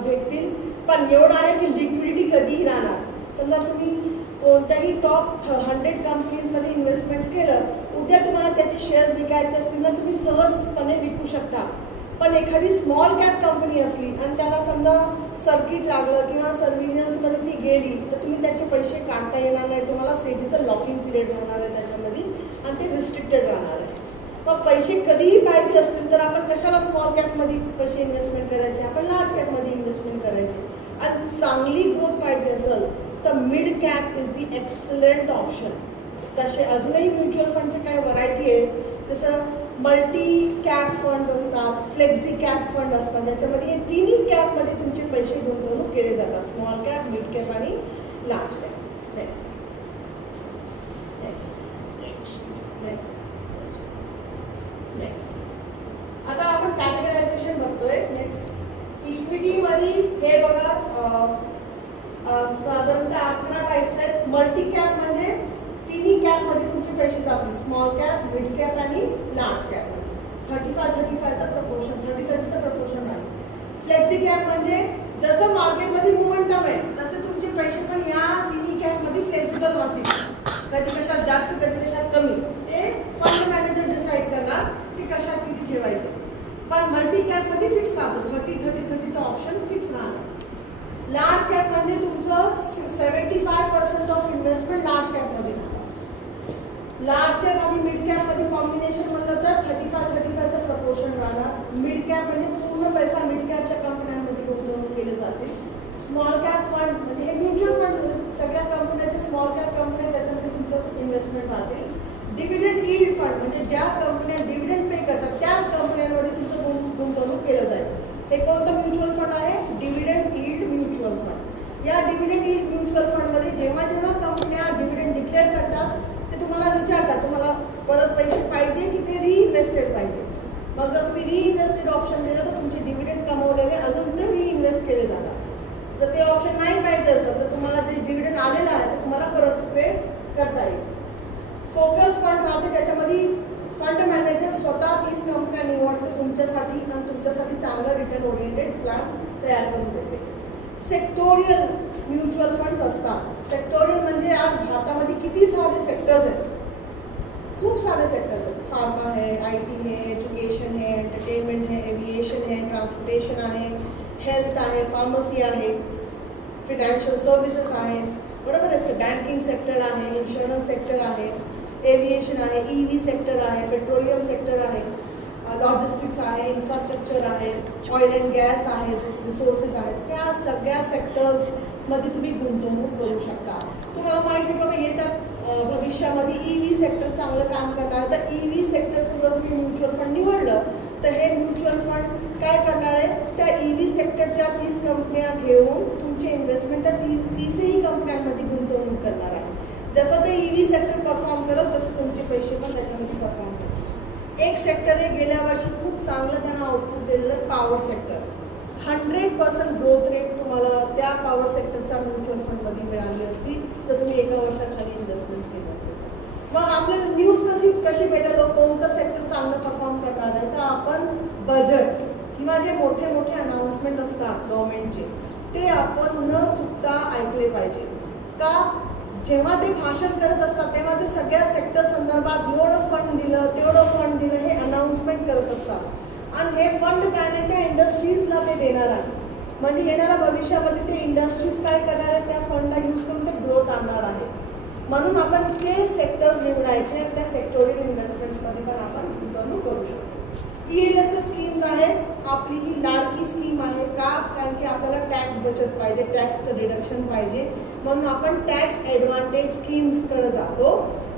भेटतील. पण एवढं आहे की लिक्विडिटी कधीही राहणार. समजा तुम्ही कोणत्याही टॉप 100 कंपनीजमध्ये इन्व्हेस्टमेंट्स केलं, उद्या तुम्हाला त्याचे शेअर्स विकायचे असतील ना तुम्ही सहजपणे विकू शकता. पण एखादी स्मॉल कॅप कंपनी असली आणि त्याला समजा सर्किट लागलं किंवा सर्व्हिलन्समध्ये ती गेली तर तुम्ही त्याचे पैसे काढता येणार नाही. तुम्हाला सेबीचं लॉकिंग पिरियड राहणार आहे त्याच्यामध्ये आणि ते रिस्ट्रिक्टेड राहणार आहे. मग पैसे कधीही पाहिजे असतील तर आपण कशाला स्मॉल कॅपमध्ये पैसे इन्व्हेस्टमेंट करायचे, आपण लार्ज कॅपमध्ये इन्व्हेस्टमेंट करायचे. आणि चांगली ग्रोथ पाहिजे असेल तर mid cap is the excellent option. तसे अजूनही म्युच्युअल फंडचे काही व्हरायटी आहेत, जसं मल्टी कॅप फंड्स असतात, फ्लेक्सी कॅप फंड असतात, ज्याच्यामध्ये हे तिन्ही कॅपमध्ये तुमचे पैसे गुंतवणूक केले जातात, स्मॉल कॅप, मिड कॅप आणि लार्ज कॅप. नेक्स्ट आता आपण कॅटेगरायझेशन बघतोय. नेक्स्ट, इक्विटीमध्ये हे बघा साधारणतः 11 टाइप्स आहेत. मल्टी कॅप म्हणजे तिन्ही कॅपमध्ये तुमचे पैसे जातील, स्मॉल कॅप, मिड कॅप आणि लार्ज कॅपमध्ये. 35-35चं प्रपोर्शन, 30-30चं प्रपोर्शन आहे. फ्लेक्सी कॅप म्हणजे जसं मार्केटमध्ये मोमेंटम आहे तसे तुमचे पैसे पण या तिन्ही कॅपमध्ये फ्लेक्सिबल राहतील. कधी कशात जास्त, कधी कशात कमी, ते फंड मॅनेजर डिसाईड करणार की कशात किती ठेवायचे. पण मल्टी कॅपमध्ये फिक्स राहतो, 30-30-30चा ऑप्शन फिक्स राहणार. लार्ज कॅप म्हणजे तुमचं 75% ऑफ इन्व्हेस्टमेंट लार्ज कॅपमध्ये राहतं. लार्ज कॅप आणि मिड कॅप मध्ये कॉम्बिनेशन म्हणलं तर 35-35चं प्रपोर्शन राहणार. मिड कॅप म्हणजे पूर्ण पैसा मिड कॅपच्या कंपन्यांमध्ये गुंतवणूक केले जाते. स्मॉल कॅप फंड म्हणजे हे म्युच्युअल फंड, सगळ्या कंपन्याचे स्मॉल कॅप कंपन्या त्याच्यामध्ये तुमचं इन्व्हेस्टमेंट राहते. डिव्हिडंड यील्ड फंड म्हणजे ज्या कंपन्या डिव्हिडंड पे करतात त्याच कंपन्यांमध्ये तुमचं गुंतवणूक केलं जाईल. हे कोणतं म्युच्युअल फंड आहे? Dividend yield mutual fund. या डिव्हिडंड यील्ड म्युच्युअल फंडमध्ये जेव्हा कंपन्या डिव्हिडंड डिक्लेअर करतात ते तुम्हाला विचारतात तुम्हाला परत पैसे पाहिजे की ते रिइन्व्हेस्टेड पाहिजे. मग जर तुम्ही रिइन्व्हेस्टेड ऑप्शन दिलं तर तुमचे डिव्हिडंड कमवलेले अजून ते रिइन्व्हेस्ट केले जातात. जर ते ऑप्शन नाही पाहिजे असेल तर तुम्हाला जे डिव्हिडंड आलेलं आहे ते तुम्हाला परतफेड करता येईल. फोकस फंड राहते, त्याच्यामध्ये फंड मॅनेजर स्वतः 30 कंपन्या निवडते तुमच्यासाठी आणि तुमच्यासाठी चांगला रिटर्न ओरिएंटेड प्लॅन तयार करून देते. सेक्टोरियल म्युच्युअल फंड्स असतात. सेक्टोरियल म्हणजे आज भारतामध्ये किती सारे सेक्टर्स आहेत, खूप सारे सेक्टर्स आहेत. फार्मा है, IT है, एज्युकेशन है, एंटरटेनमेंट है, एव्हिएशन है, ट्रान्सपोर्टेशन आहे, हेल्थ आहे, फार्मसी आहे, फायनान्शियल सर्व्हिसेस आहे, बरोबर आहे, बँकिंग सेक्टर आहे, इन्शुरन्स सेक्टर आहे, एव्हिएशन आहे, EV सेक्टर आहे, पेट्रोलियम सेक्टर आहे, लॉजिस्टिक्स आहे, इन्फ्रास्ट्रक्चर आहे, ऑइल अँड गॅस आहे, रिसोर्सेस आहेत. त्या सगळ्या सेक्टर्समध्ये तुम्ही गुंतवणूक करू शकता. तुम्हाला माहिती आहे बाबा येतात भविष्यामध्ये EV सेक्टर चांगलं काम करणार, तर EV सेक्टरचं जर तुम्ही म्युच्युअल फंड निवडलं तर हे म्युच्युअल फंड काय करणार आहे, त्या EV सेक्टरच्या 30 कंपन्या घेऊन तुमचे इन्व्हेस्टमेंट त्या 30ही कंपन्यांमध्ये गुंतवणूक करणार आहे. जसं ते EV सेक्टर परफॉर्म करत तसं तुमचे पैसे पण त्याच्यामध्ये परफॉर्म करतात. एक सेक्टर हे गेल्या वर्षी खूप चांगलं त्यांना आउटपुट दिलेलं पॉवर सेक्टर. 100% ग्रोथ रेट तुम्हाला त्या पॉवर सेक्टरच्या म्युच्युअल फंडमध्ये मिळाली असती जर तुम्ही एका वर्षाखाली इन्व्हेस्टमेंट केली असते. मग आपल्याला न्यूज कशी भेटेल, कोणतं सेक्टर चांगलं परफॉर्म करणार आहे, तर आपण बजेट किंवा जे मोठे मोठे अनाउन्समेंट असतात गव्हर्नमेंटचे ते आपण न चुकता ऐकले पाहिजे. का जेव्हा ते भाषण करत असतात तेव्हा ते सगळ्या सेक्टर संदर्भात एवढं फंड दिलं तेवढं फंड दिलं हे अनाउन्समेंट करत असतात आणि हे फंड काय नाही त्या इंडस्ट्रीजला ते देणार आहे. म्हणजे येणाऱ्या भविष्यामध्ये ते इंडस्ट्रीज काय करणार आहे, त्या फंडला यूज करून ते ग्रोथ आणणार आहे. म्हणून आपण ते सेक्टर्स निवडायचे, त्या सेक्टोरियल इन्व्हेस्टमेंट्समध्ये पण आपण गुंतवणूक करू शकतो. ELSS स्कीम्स आहे, आपली ही लाडकी स्कीम आहे. का? कारण की आपल्याला टॅक्स बचत पाहिजे, टॅक्सचं रिडक्शन पाहिजे, म्हणून आपण टॅक्स ॲडव्हान्टेज स्कीम्सकडे जातो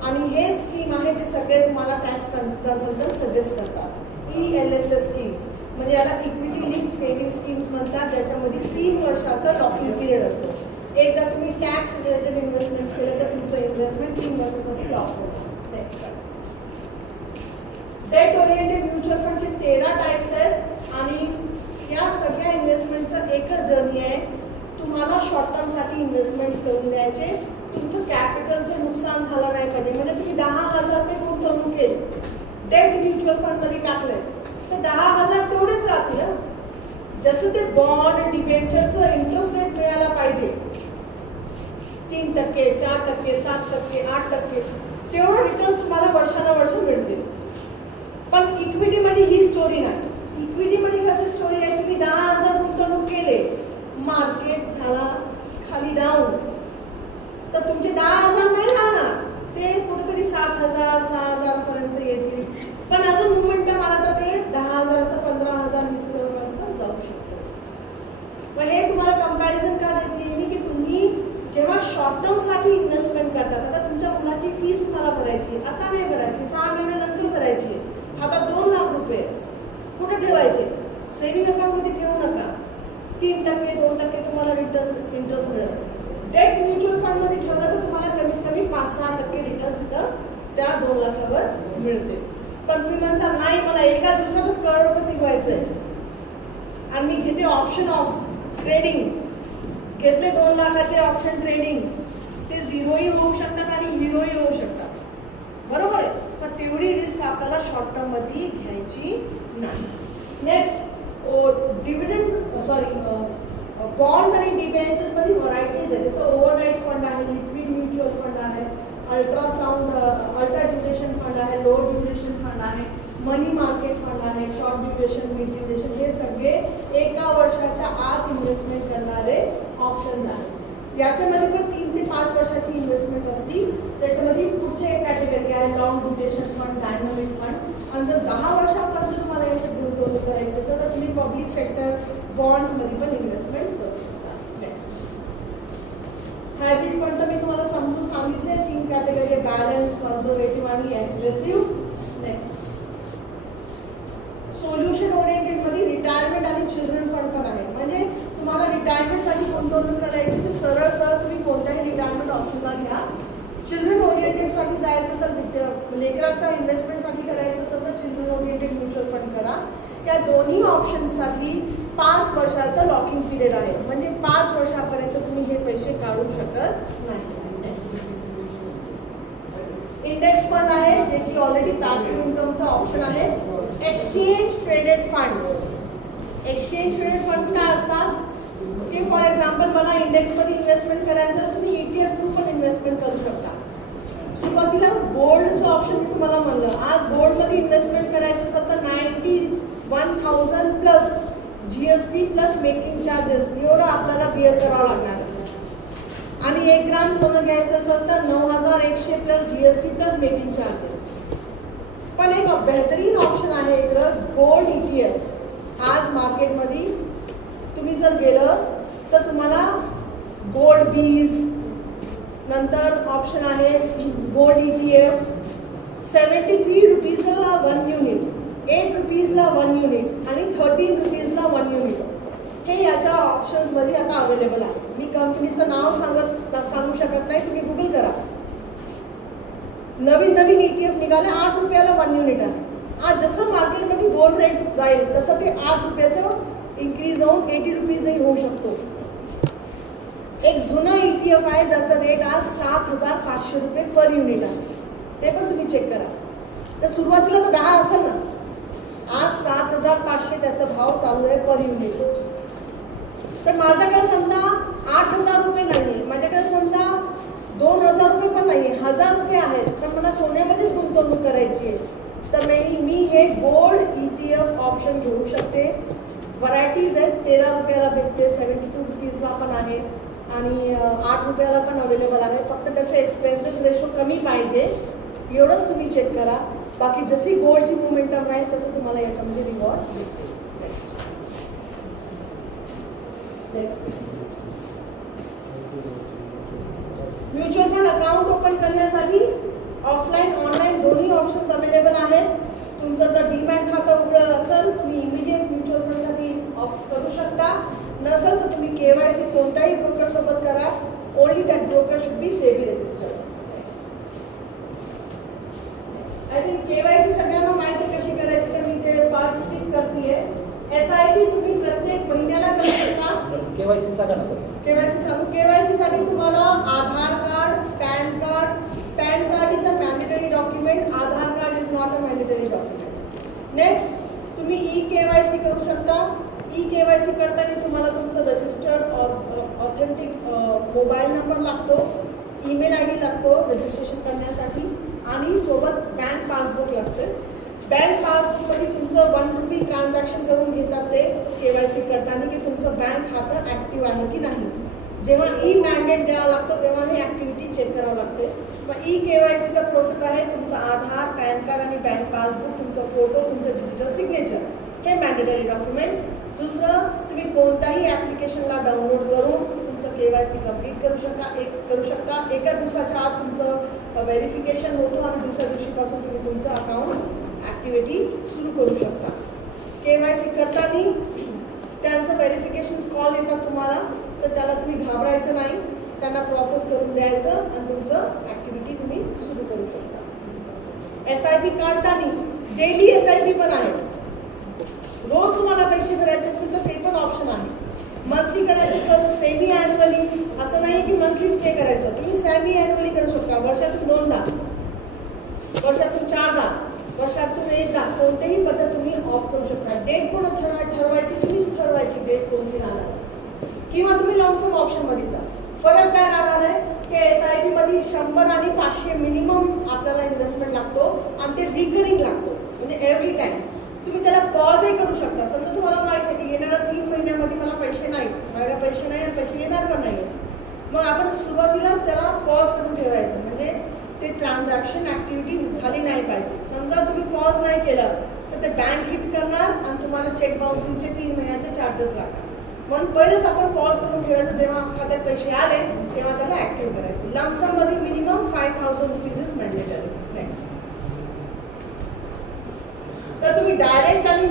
आणि हे स्कीम आहे जे सगळे तुम्हाला टॅक्स कन्सल्टंट सजेस्ट करतात. ELSS स्कीम म्हणजे याला इक्विटी लिंक सेव्हिंग स्कीम्स म्हणतात, ज्याच्यामध्ये 3 वर्षाचा लॉकिंग पिरियड असतो. एकदा तुम्ही टॅक्स रिलेटेड इन्व्हेस्टमेंट्स केले तर तुमचं इन्व्हेस्टमेंट 3 वर्षासाठी लॉक होतं. डेट ओरिएंटेड म्युच्युअल फंडचे 13 टाइप्स आहेत आणि या सगळ्या इन्व्हेस्टमेंटचं एकच जर्नी आहे. तुम्हाला शॉर्ट टर्मसाठी इन्व्हेस्टमेंट्स करून द्यायचे, तुमचं कॅपिटलचं नुकसान झालं नाही पाहिजे. म्हणजे तुम्ही 10,000 रुपये गुंतवणूक केली, डेट म्युच्युअल फंडमध्ये टाकलंय तर 10,000 तेवढेच राहतील. जसं ते बॉन्ड डिबेंचरचं इंटरेस्ट रेट मिळायला पाहिजे 3%, 4%, 7%, 8%, तेवढं रिटर्न्स तुम्हाला वर्षानुवर्ष मिळतील. पण इक्विटीमध्ये ही स्टोरी नाही. इक्विटीमध्ये कशी स्टोरी आहे, तुम्ही 10,000 गुंतवणूक केले, मार्केट झाला खाली डाऊन तर तुमचे 10,000 नाही राहणार, ते कुठेतरी 7,000, 6,000 पर्यंत येतील. पण अजून मोमेंटम आला तर ते 10,000चं 15,000, 20,000 पर्यंत जाऊ शकतो. मग हे तुम्हाला कंपॅरिझन का देते की तुम्ही जेव्हा शॉर्ट टर्म साठी इन्व्हेस्टमेंट करतात, आता तुमच्या मुलाची फीस तुम्हाला भरायची, आता नाही भरायची, 6 महिन्यानंतर भरायची, आता 2 लाख रुपये कुठे ठेवायचे, सेव्हिंग अकाउंट मध्ये ठेवू नका. 3%, 2% तुम्हाला रिटर्न इंटरेस्ट मिळेल. डेट म्युच्युअल फंड मध्ये ठेवलं तर तुम्हाला कमीत कमी 5-6% रिटर्न तिथं त्या 2 लाखावर मिळते. पण तुम्ही म्हणता नाही मला एका दिवसातच करोडपती व्हायचंय आणि मी घेते ऑप्शन ऑफ ट्रेडिंग, घेतले 2 लाखाचे ऑप्शन ट्रेडिंग, ते झिरोही होऊ शकतात आणि हिरोही होऊ शकतात. बरोबर आहे, पण तेवढी रिस्क आपल्याला शॉर्ट टर्म मध्ये घ्यायची नाही. नेक्स्ट बॉन्ड्स आणि डिबेंचर्स मध्ये व्हरायटीज आहेत. जसं ओव्हरनाईट फंड आहे, लिक्विड म्युच्युअल फंड आहे, अल्ट्रा ड्युरेशन फंड आहे, लो ड्युरेशन फंड आहे, मनी मार्केट फंड आहे, शॉर्ट ड्युरेशन, मिड ड्युरेशन, हे सगळे 1 वर्षाच्या आत इन्व्हेस्टमेंट करणारे ऑप्शन्स आहेत. याच्यामध्ये पण 3 ते 5 वर्षाची इन्व्हेस्टमेंट असती. त्याच्यामध्ये पुढचे एक कॅटेगरी आहे long duration fund, dynamic fund. आणि जर 10 वर्षापर्यंत तुम्हाला याच्यात गुंतवणूक करायची असेल तर तुम्ही पब्लिक सेक्टर बॉन्ड्समध्ये पण इन्व्हेस्टमेंट करू शकता. नेक्स्ट हायब्रिड फंड तर मी तुम्हाला समजून सांगितले. 3 कॅटेगरी आहे, बॅलन्स, कन्झर्वेटिव्ह आणि अग्रेसिव्ह. नेक्स्ट सोल्युशन ओरिएंटेड मध्ये रिटायरमेंट आणि चिल्ड्रन फंड पण आहे. म्हणजे तुम्हाला रिटायरमेंटसाठी गुंतवणूक करायची तर सरळ तुम्ही कोणत्याही रिटायरमेंट ऑप्शनला घ्या. चिल्ड्रन ओरिएंटेडसाठी जायचं असेल, लेकराच्या इन्व्हेस्टमेंटसाठी करायचं असेल तर चिल्ड्रन ओरिएंटेड म्युच्युअल फंड करा. या दोन्ही ऑप्शनसाठी 5 वर्षाचं लॉकिंग पिरियड आहे. म्हणजे 5 वर्षापर्यंत तुम्ही हे पैसे काढू शकत नाही. इंडेक्स फंड आहे जे की ऑलरेडी पॅसिव्ह इन्कमचा ऑप्शन आहे. Exchange traded funds. Exchange traded funds काय असतात की फॉर एक्झाम्पल मला इंडेक्समध्ये इन्व्हेस्टमेंट करायचं तर तुम्ही ETF थ्रू पण इन्व्हेस्टमेंट करू शकता. सुरुवातीला गोल्डचं ऑप्शन मी तुम्हाला म्हणलं, आज गोल्डमध्ये इन्व्हेस्टमेंट करायचं असेल तर 91,000 plus GST plus making charges एवढं आपल्याला बिअर करावं लागणार. आणि 1 ग्राम सोनं घ्यायचं असेल तर 9,100 plus GST plus making charges. पण एक बेहतरीन ऑप्शन आहे इकडं गोल्ड ETF. आज मार्केटमध्ये तुम्ही जर गेलं तर तुम्हाला गोल्ड बीज, नंतर ऑप्शन आहे गोल्ड ETF 73 रुपीजला 1 युनिट, 8 रुपीजला 1 युनिट आणि 13 रुपीजला 1 युनिट. हे याच्या ऑप्शन्स मध्ये आता अवेलेबल आहे. मी कंपनीचं नाव सांगू शकत नाही, तुम्ही गुगल करा. नवीन ETF निघाले 8 रुपयाला 1 युनिट आहे. आज जसं मार्केटमध्ये गोल्ड रेट जाईल तसं ते 8 रुपयाचं इन्क्रीज होऊन 80 रुपीजही होऊ शकतो. एक जुना ETF आहे ज्याचा रेट आज 7,500 रुपये पर युनिट आहे. ते पण तुम्ही चेक करा. तर सुरुवातीला तर 10 असेल ना, आज 7,500 त्याचा भाव चालू आहे पर युनिट. तर माझ्याकडे समजा 8,000 रुपये नाहीये, माझ्याकडे समजा 2,000 रुपये पण नाहीये, 1,000 रुपये आहेत, पण मला सोन्यामध्येच गुंतवणूक करायची आहे. तर मी हे गोल्ड ETF ऑप्शन घेऊ शकते. व्हरायटीज आहेत, 13 रुपयाला भेटते, 72 रुपीजला पण आहे आणि 8 रुपयाला पण अवेलेबल आहे. फक्त त्याचं एक्सपेन्सेस रेशो कमी पाहिजे, एवढंच तुम्ही चेक करा. बाकी जशी गोल्डची मोमेंटम राहील तसं तुम्हाला याच्यामध्ये रिवॉर्ड्स भेटते. म्युच्युअल फंड अकाउंट ओपन करण्यासाठी ऑफलाईन ऑनलाईन दोन्ही ऑप्शन्स अवेलेबल आहेत. तुमचं जर डीमॅट खातं उघडं असेल तुम्ही इमिडिएट म्युच्युअल फंडसाठी ऑप्ट करू शकता. नसेल तर तुम्ही KYC कोणत्याही ब्रोकर सोबत करा. Only that broker should be SEBI registered. I think KYC सगळ्यांना माहिती कशी करायची, तर मी ते पार्ट स्किप करतेय. SIP तुम्ही प्रत्येक महिन्याला करू शकता. KYC सांगा. KYC सांगू. KYC साठी तुम्हाला Aadhaar card, PAN card. PAN card is a mandatory document, Aadhaar card is not a mandatory document. Next तुम्ही KYC करू शकता. KYC करताना तुम्हाला तुमचं रजिस्टर्ड ऑथेंटिक मोबाईल नंबर लागतो, ईमेल ID लागतो रजिस्ट्रेशन करण्यासाठी आणि सोबत बँक पासबुक लागतं. बँक पासबुकमध्ये तुमचं 1 रुपी ट्रान्झॅक्शन करून घेतात ते KYC करताना की तुमचं बँक खातं ऍक्टिव्ह आहे की नाही. जेव्हा मॅन्डेट द्यावा लागतो तेव्हा हे ऍक्टिव्हिटी चेक करावं लागते. मग KYCचा प्रोसेस आहे तुमचं आधार, पॅन कार्ड आणि बँक पासबुक, तुमचा फोटो, तुमचं डिजिटल सिग्नेचर, हे मॅन्डेटरी डॉक्युमेंट. दुसरं, तुम्ही कोणत्याही ऍप्लिकेशनला डाउनलोड करून तुमचं KYC कम्प्लीट करू शकता. एका दिवसाच्या आत तुमचं व्हेरिफिकेशन होतो आणि दुसऱ्या दिवशीपासून तुम्ही तुमचं अकाउंट ऍक्टिव्हिटी सुरू करू शकता. KYC करताना त्यांचं व्हेरिफिकेशन कॉल येतात तुम्हाला, तर त्याला तुम्ही घाबरायचं नाही, त्यांना प्रोसेस करून द्यायचं आणि तुमचं ऍक्टिव्हिटी तुम्ही सुरू करू शकता. SIP काढताना डेली SIP पण आहे. रोज तुम्हाला पैसे भरायचे असतील तर ते पण ऑप्शन आहे. मंथली करायचं असेल, सेमी ॲन्युअली, असं नाही की मंथलीच पे करायचं, तुम्ही सेमी ॲन्युअली करू शकता. वर्षातून 2दा, वर्षातून 4दा, वर्षातून 1दा, कोणतीही पद्धत तुम्ही ऑफ करू शकता. डेट पण ठरवायची, तुम्हीच ठरवायची डेट कोणती राहणार, किंवा तुम्ही लॉंगसम ऑप्शन मध्ये जा. फरक काय राहणार आहे की SIP मध्ये 100 आणि 500 मिनिमम आपल्याला इन्व्हेस्टमेंट लागतो आणि ते रिकरिंग लागतो, म्हणजे एव्हरी टाइम. तुम्ही त्याला पॉजही करू शकता. समजा तुम्हाला माहिती आहे की येणाऱ्या 3 महिन्यामध्ये मला पैसे नाहीत, माझ्याकडे पैसे नाही आणि पैसे येणार पण नाही, मग आपण सुरुवातीलाच त्याला पॉज करून ठेवायचं, म्हणजे ते ट्रान्झॅक्शन ऍक्टिव्हिटी झाली नाही पाहिजे. समजा तुम्ही पॉज नाही केलं तर ते बँक हिट करणार आणि तुम्हाला चेक बाउन्सिंगचे 3 महिन्याचे चार्जेस लागणार. म्हणून पहिलेच आपण पॉज करून ठेवायचं, जेव्हा खात्यात पैसे आले तेव्हा त्याला ऍक्टिव्ह करायचं. लमसम मध्ये minimum 5,000 rupees is mandatory. Next, तर तुम्ही डायरेक्ट आणि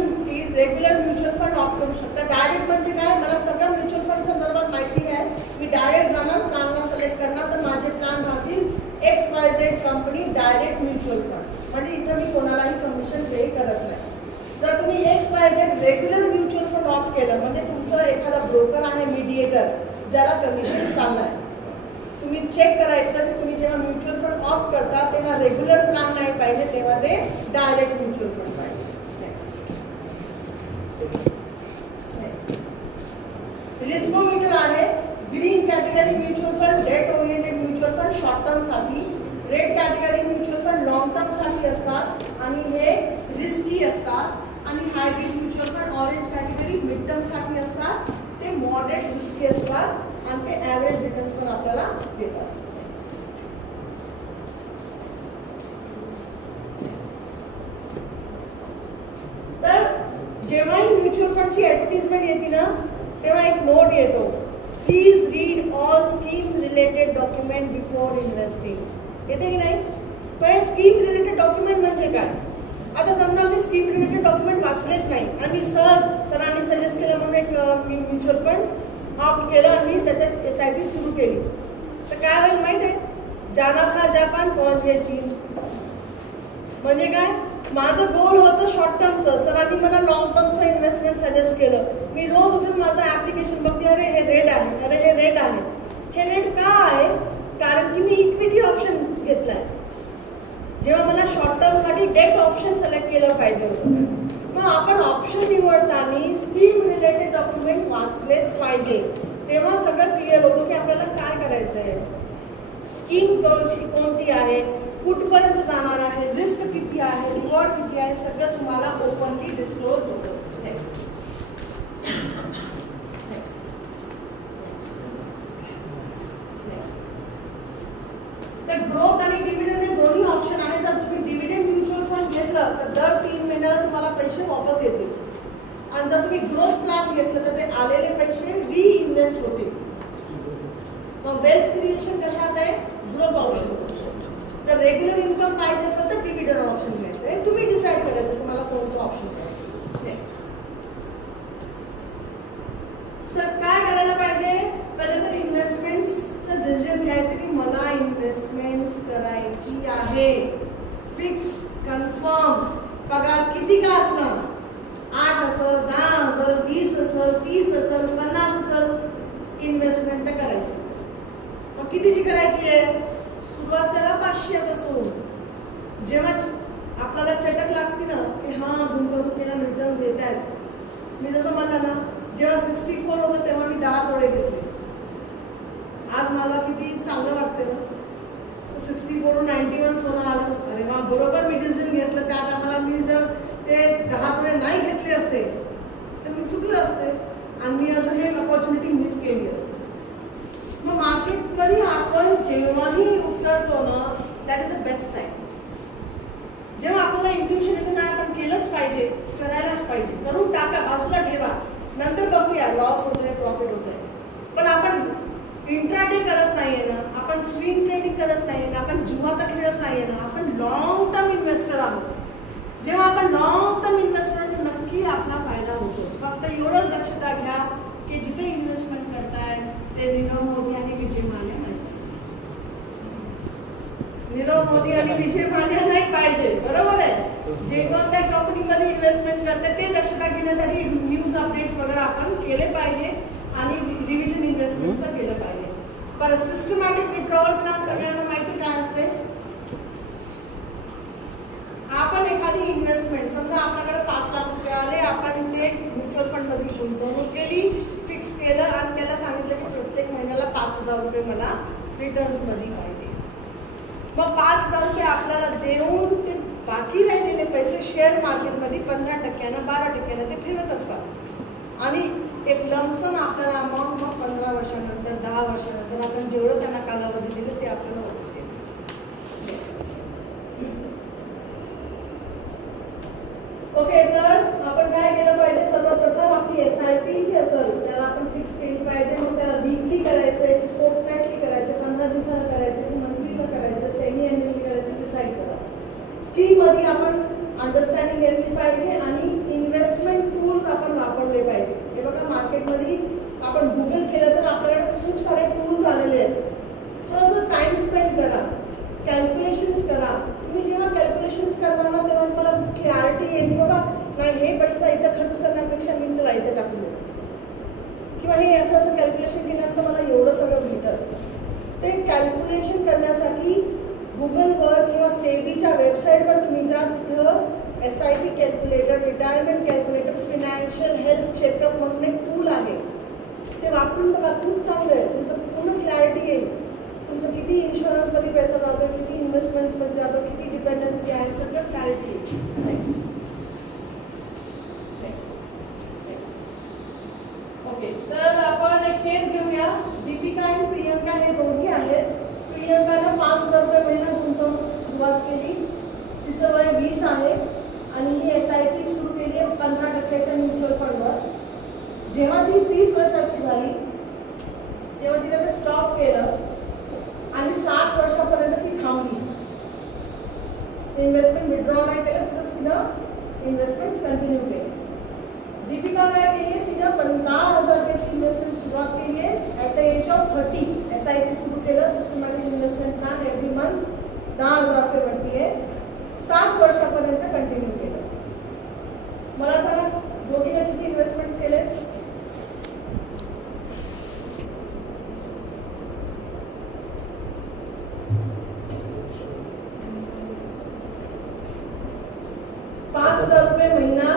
रेग्युलर म्युच्युअल फंड ऑफ करू शकता. डायरेक्ट म्हणजे काय, मला सगळं म्युच्युअल फंड संदर्भात माहिती आहे, मी डायरेक्ट जाणार, प्लॅनला सिलेक्ट करणार, तर माझे प्लॅन राहतील XYZ company direct mutual fund, म्हणजे इथं मी कोणालाही कमिशन पे करत नाही. जर तुम्ही XYZ regular mutual fund of केलं, म्हणजे तुमचं एखादा ब्रोकर आहे, मीडिएटर, ज्याला कमिशन चाललंय, तुम्ही चेक करायचं की तुम्ही जेव्हा म्युच्युअल फंड ऑफ करता तेव्हा रेग्युलर प्लॅन नाही पाहिजे, तेव्हा ते डायरेक्ट म्युच्युअल फंड पाहिजे. रिस्कोमीटर आहे. Green category mutual fund, debt oriented mutual fund short term साठी, red category mutual fund long term साठी असतात आणि हे रिस्की असतात, आणि hybrid mutual fund orange category mid term साठी असतात, ते मॉडरेट रिस्की असतात आणि ते ॲव्हरेज रिटर्न्स पण आपल्याला देतात. तर जेव्हाही म्युच्युअल फंडची ऍडव्हर्टाइजमेंट येते ना, तेव्हा एक नोट येतो, please read all scheme related document before investing. येते की नाही? पण स्कीम रिलेटेड डॉक्युमेंट म्हणजे काय? आता समजा मी स्कीम रिलेटेड डॉक्युमेंट वाचलेच नाही आणि सहज सरांनी सजेस्ट केलं म्हणून एक म्युच्युअल फंड ऑप्ट केलं आणि मी त्याच्यात SIP सुरू केली, तर काय होईल माहिती आहे? जाना था जापान पहुंच गए चीन. म्हणजे काय, माझं गोल होतं शॉर्ट टर्मचं, सरांनी मला लॉंग टर्मचं इन्व्हेस्टमेंट सजेस्ट केलं. मी रोज उठून माझं ऍप्लिकेशन बघते, अरे हे रेड आहे, अरे हे रेड आहे. हे रेड का आहे? कारण की मी इक्विटी ऑप्शन घेतलाय. जेव्हा मला शॉर्ट टर्म साठी डेट ऑप्शन सिलेक्ट केलं पाहिजे होतं, मग आपण ऑप्शन निवडताना स्कीम रिलेटेड डॉक्युमेंट वाचलेच पाहिजे. तेव्हा सगळं क्लिअर होतं की आपल्याला काय करायचं आहे, स्कीम कोणती आहे, कुठपर्यंत जाणार आहे, रिस्क किती आहे, रिवॉर्ड किती आहे, सगळं तुम्हाला ओपनली डिस्क्लोज होतं. तर ग्रोथ आणि डिव्हिडंड हे दोन्ही ऑप्शन आहे. जर तुम्ही डिव्हिडंड म्युच्युअल फंड घेतलं तर दर 3 महिन्याला तुम्हाला पैसे वापस येतील, आणि जर तुम्ही ग्रोथ प्लॅन घेतलं तर ते आलेले पैसे रिइन्व्हेस्ट होतील. मग वेल्थ क्रिएशन कशात आहे, ग्रोथ ऑप्शन. जर रेग्युलर इन्कम पाहिजे असेल तर डिव्हिडंड ऑप्शन घ्यायचं आहे. तुम्ही डिसाईड करायचं तुम्हाला कोणतं ऑप्शन घ्यायचं. सर काय करायला पाहिजे, पहिले तर इन्व्हेस्टमेंटचं डिसिजन घ्यायचं की मला इन्व्हेस्टमेंट करायची आहे. फिक्स कन्फर्म पगार किती का असणार, 8 असेल, 10 असेल, 20 असेल, 30 असेल, 50 असेल, इन्व्हेस्टमेंट तर करायची. मग कितीची करायची आहे, सुरुवात करा 500 पासून. जेव्हा आपल्याला चटक लागते ना की हा गुंतवणुकीला रिटर्न्स येत आहेत, मी जसं म्हणलं ना, जेव्हा 64 होतं तेव्हा मी 10 तोडे घेतले. आज मला किती चांगलं वाटते ना, 64 वरून 91 सोनं आलं. अरे वा, बरोबर मी डिसिजन घेतलं. त्या टायमाला मी जर ते 10 तोडे नाही घेतले असते तर मी चुकले असते आणि मी अजून हे अपॉर्च्युनिटी मिस केली असते. मग मार्केटमध्ये आपण जेव्हाही उतरतो ना, that is the best time. जेव्हा आपल्याला इंट्युशन येतं ना, आपण केलंच पाहिजे, करायलाच पाहिजे, करून टाका, बाजूला ठेवा, नंतर बघूया लॉस होतोय प्रॉफिट होतोय. पण आपण इंट्राडे करत नाहीये ना, आपण स्विंग ट्रेडिंग करत नाहीये ना, आपण जुआत खेळत नाहीये ना, आपण लॉंग टर्म इन्व्हेस्टर आहोत. जेव्हा आपण लॉंग टर्म इन्व्हेस्टर नक्की आपला फायदा होतो. फक्त एवढंच लक्षात घ्या की जिथे इन्व्हेस्टमेंट करताय ते नीरव मोदी आणि विजय माल्या नाही. नीरव मोदी आणि विजय माल्या नाही पाहिजे, बरोबर आहे. जे कोणत्या कंपनीमध्ये इन्व्हेस्टमेंट करते ते दक्षता घेण्यासाठी न्यूज अपडेट्स वगैरे आपण केले पाहिजे आणि रिव्हिजन इन्व्हेस्टमेंटचं केलं पाहिजे. पण सिस्टमॅटिक विड्रॉवल प्लॅन सगळ्यांना माहिती काय असते. आपण एखादी इन्व्हेस्टमेंट, समजा आपल्याकडे 5 लाख रुपये आले, आपण ते म्युच्युअल फंड मध्ये गुंतवणूक केली, फिक्स केलं आणि त्याला सांगितलं की प्रत्येक महिन्याला 5,000 रुपये मला रिटर्न्स मध्ये पाहिजे. मग 5,000 रुपये आपल्याला देऊन ते बाकी राहिलेले पैसे शेअर मार्केटमध्ये 15% 12% ते फिरत असतात आणि एक लमसम आपल्याला अमाऊंट मग 15 वर्षानंतर 10 वर्षानंतर आपण जेवढं त्यांना कालावधी दिलं ते आपल्याला वापस येईल. ओके, तर आपण काय केलं पाहिजे, सर्वप्रथम आपली SIP जी असेल त्याला आपण फिक्स केली पाहिजे. मग त्याला वीकली करायचंय की फोर्टनाइटली करायचं, 15 दिवसाला करायचं की मंथलीला करायचं, सेमी अॅन्युअली करायचं, डिसाईड करा. स्कीम मध्ये आपण अंडरस्टँडिंग घेतली पाहिजे आणि इन्व्हेस्टमेंट टूल्स आपण वापरले पाहिजे. हे बघा, मार्केटमध्ये आपण गुगल केलं तर आपल्याकडे खूप सारे टूल्स आलेले आहेत. थोडंसं टाइम स्पेंड करा, कॅल्क्युलेशन्स करा. तुम्ही जेव्हा कॅल्क्युलेशन्स करणार ना तेव्हा तुम्हाला क्लॅरिटी येईल की बाबा नाही, हे पैसा इथं खर्च करण्यापेक्षा मी चला इथे टाकून देतो, किंवा हे असं कॅल्क्युलेशन केल्यानंतर मला एवढं सगळं भेटत. ते कॅल्क्युलेशन करण्यासाठी गुगलवर किंवा सेबीच्या वेबसाईटवर तुम्ही जा, तिथं SIP calculator, retirement calculator, financial health checkup म्हणून एक टूल आहे, ते वापरून बघा. खूप चांगलं आहे, तुमचं पूर्ण क्लॅरिटी येईल. तुमचं किती इन्शुरन्समध्ये पैसा जातो, किती इन्व्हेस्टमेंट्समध्ये जातो, किती डिपेंडन्सी आहे, सगळं क्लॅरिटी येईल. नेक्स्ट. ओके, तर आपण एक केस घेऊया. दीपिका आणि प्रियंका हे दोन्ही आहेत. प्रियंकानं 5,000 रुपये महिना गुंतवणूक सुरुवात केली. तिचं वय 20 आहे आणि ही SIP सुरू केली आहे 15% म्युच्युअल फंडवर. जेव्हा ती 30 वर्षाची झाली तेव्हा तिने ते स्टॉप केलं आणि 60 वर्षापर्यंत ती थांबली. इन्व्हेस्टमेंट विड्रॉ नाही केलं, तिथंच तिनं इन्व्हेस्टमेंट कंटिन्यू केली. दीपिका काय केली, तिनं 10,000 रुपयाची इन्व्हेस्टमेंट सुरुवात केली आहे. At the age of 30 SIP सुरू केलं, systematic investment plan. Every month 10,000 रुपये भरती आहे. 7 वर्षापर्यंत कंटिन्यू केलं. मला सांगा, दोघीने किती इन्व्हेस्टमेंट केले? 5,000 रुपये महिना,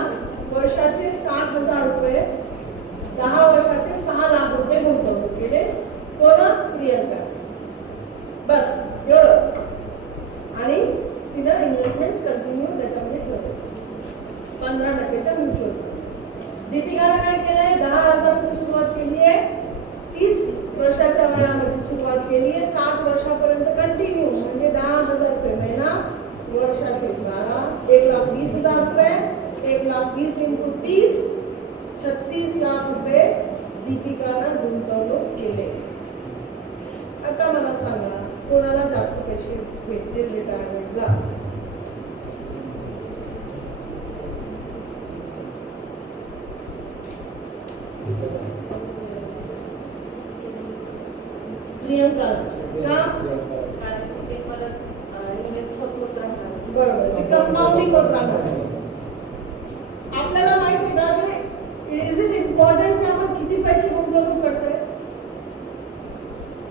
वर्षाचे 60,000 रुपये, 10 वर्षाचे 6 लाख रुपये गुंतवणूक केले. कोण? प्रियंका. बस एवढंच. आणि तिनं इन्व्हेस्टमेंट कंटिन्यू त्याच्यामध्ये ठेवले 15% म्युच्युअल फंड. दीपिकाने काय केलंय? 10,000 पासून सुरुवात केली आहे, 30 वर्षाच्या वयामध्ये सुरुवात केली आहे, 60 वर्षापर्यंत कंटिन्यू, म्हणजे 10,000 रुपये महिना, वर्षाचे 12, 1,20,000 रुपये, 1,20,000 × 30, 36 लाख रुपये दीपिकानं गुंतवणूक केले. आता मला सांगा कोणाला जास्त पैसे भेटतील रिटायरमेंटला? प्रियंका. का? बरोबर, ती कंपाऊंडिंग होत राहणार. आपल्याला माहिती आहे का की इज इट इम्पॉर्टंट की आपण किती पैसे गुंतवणूक करतोय?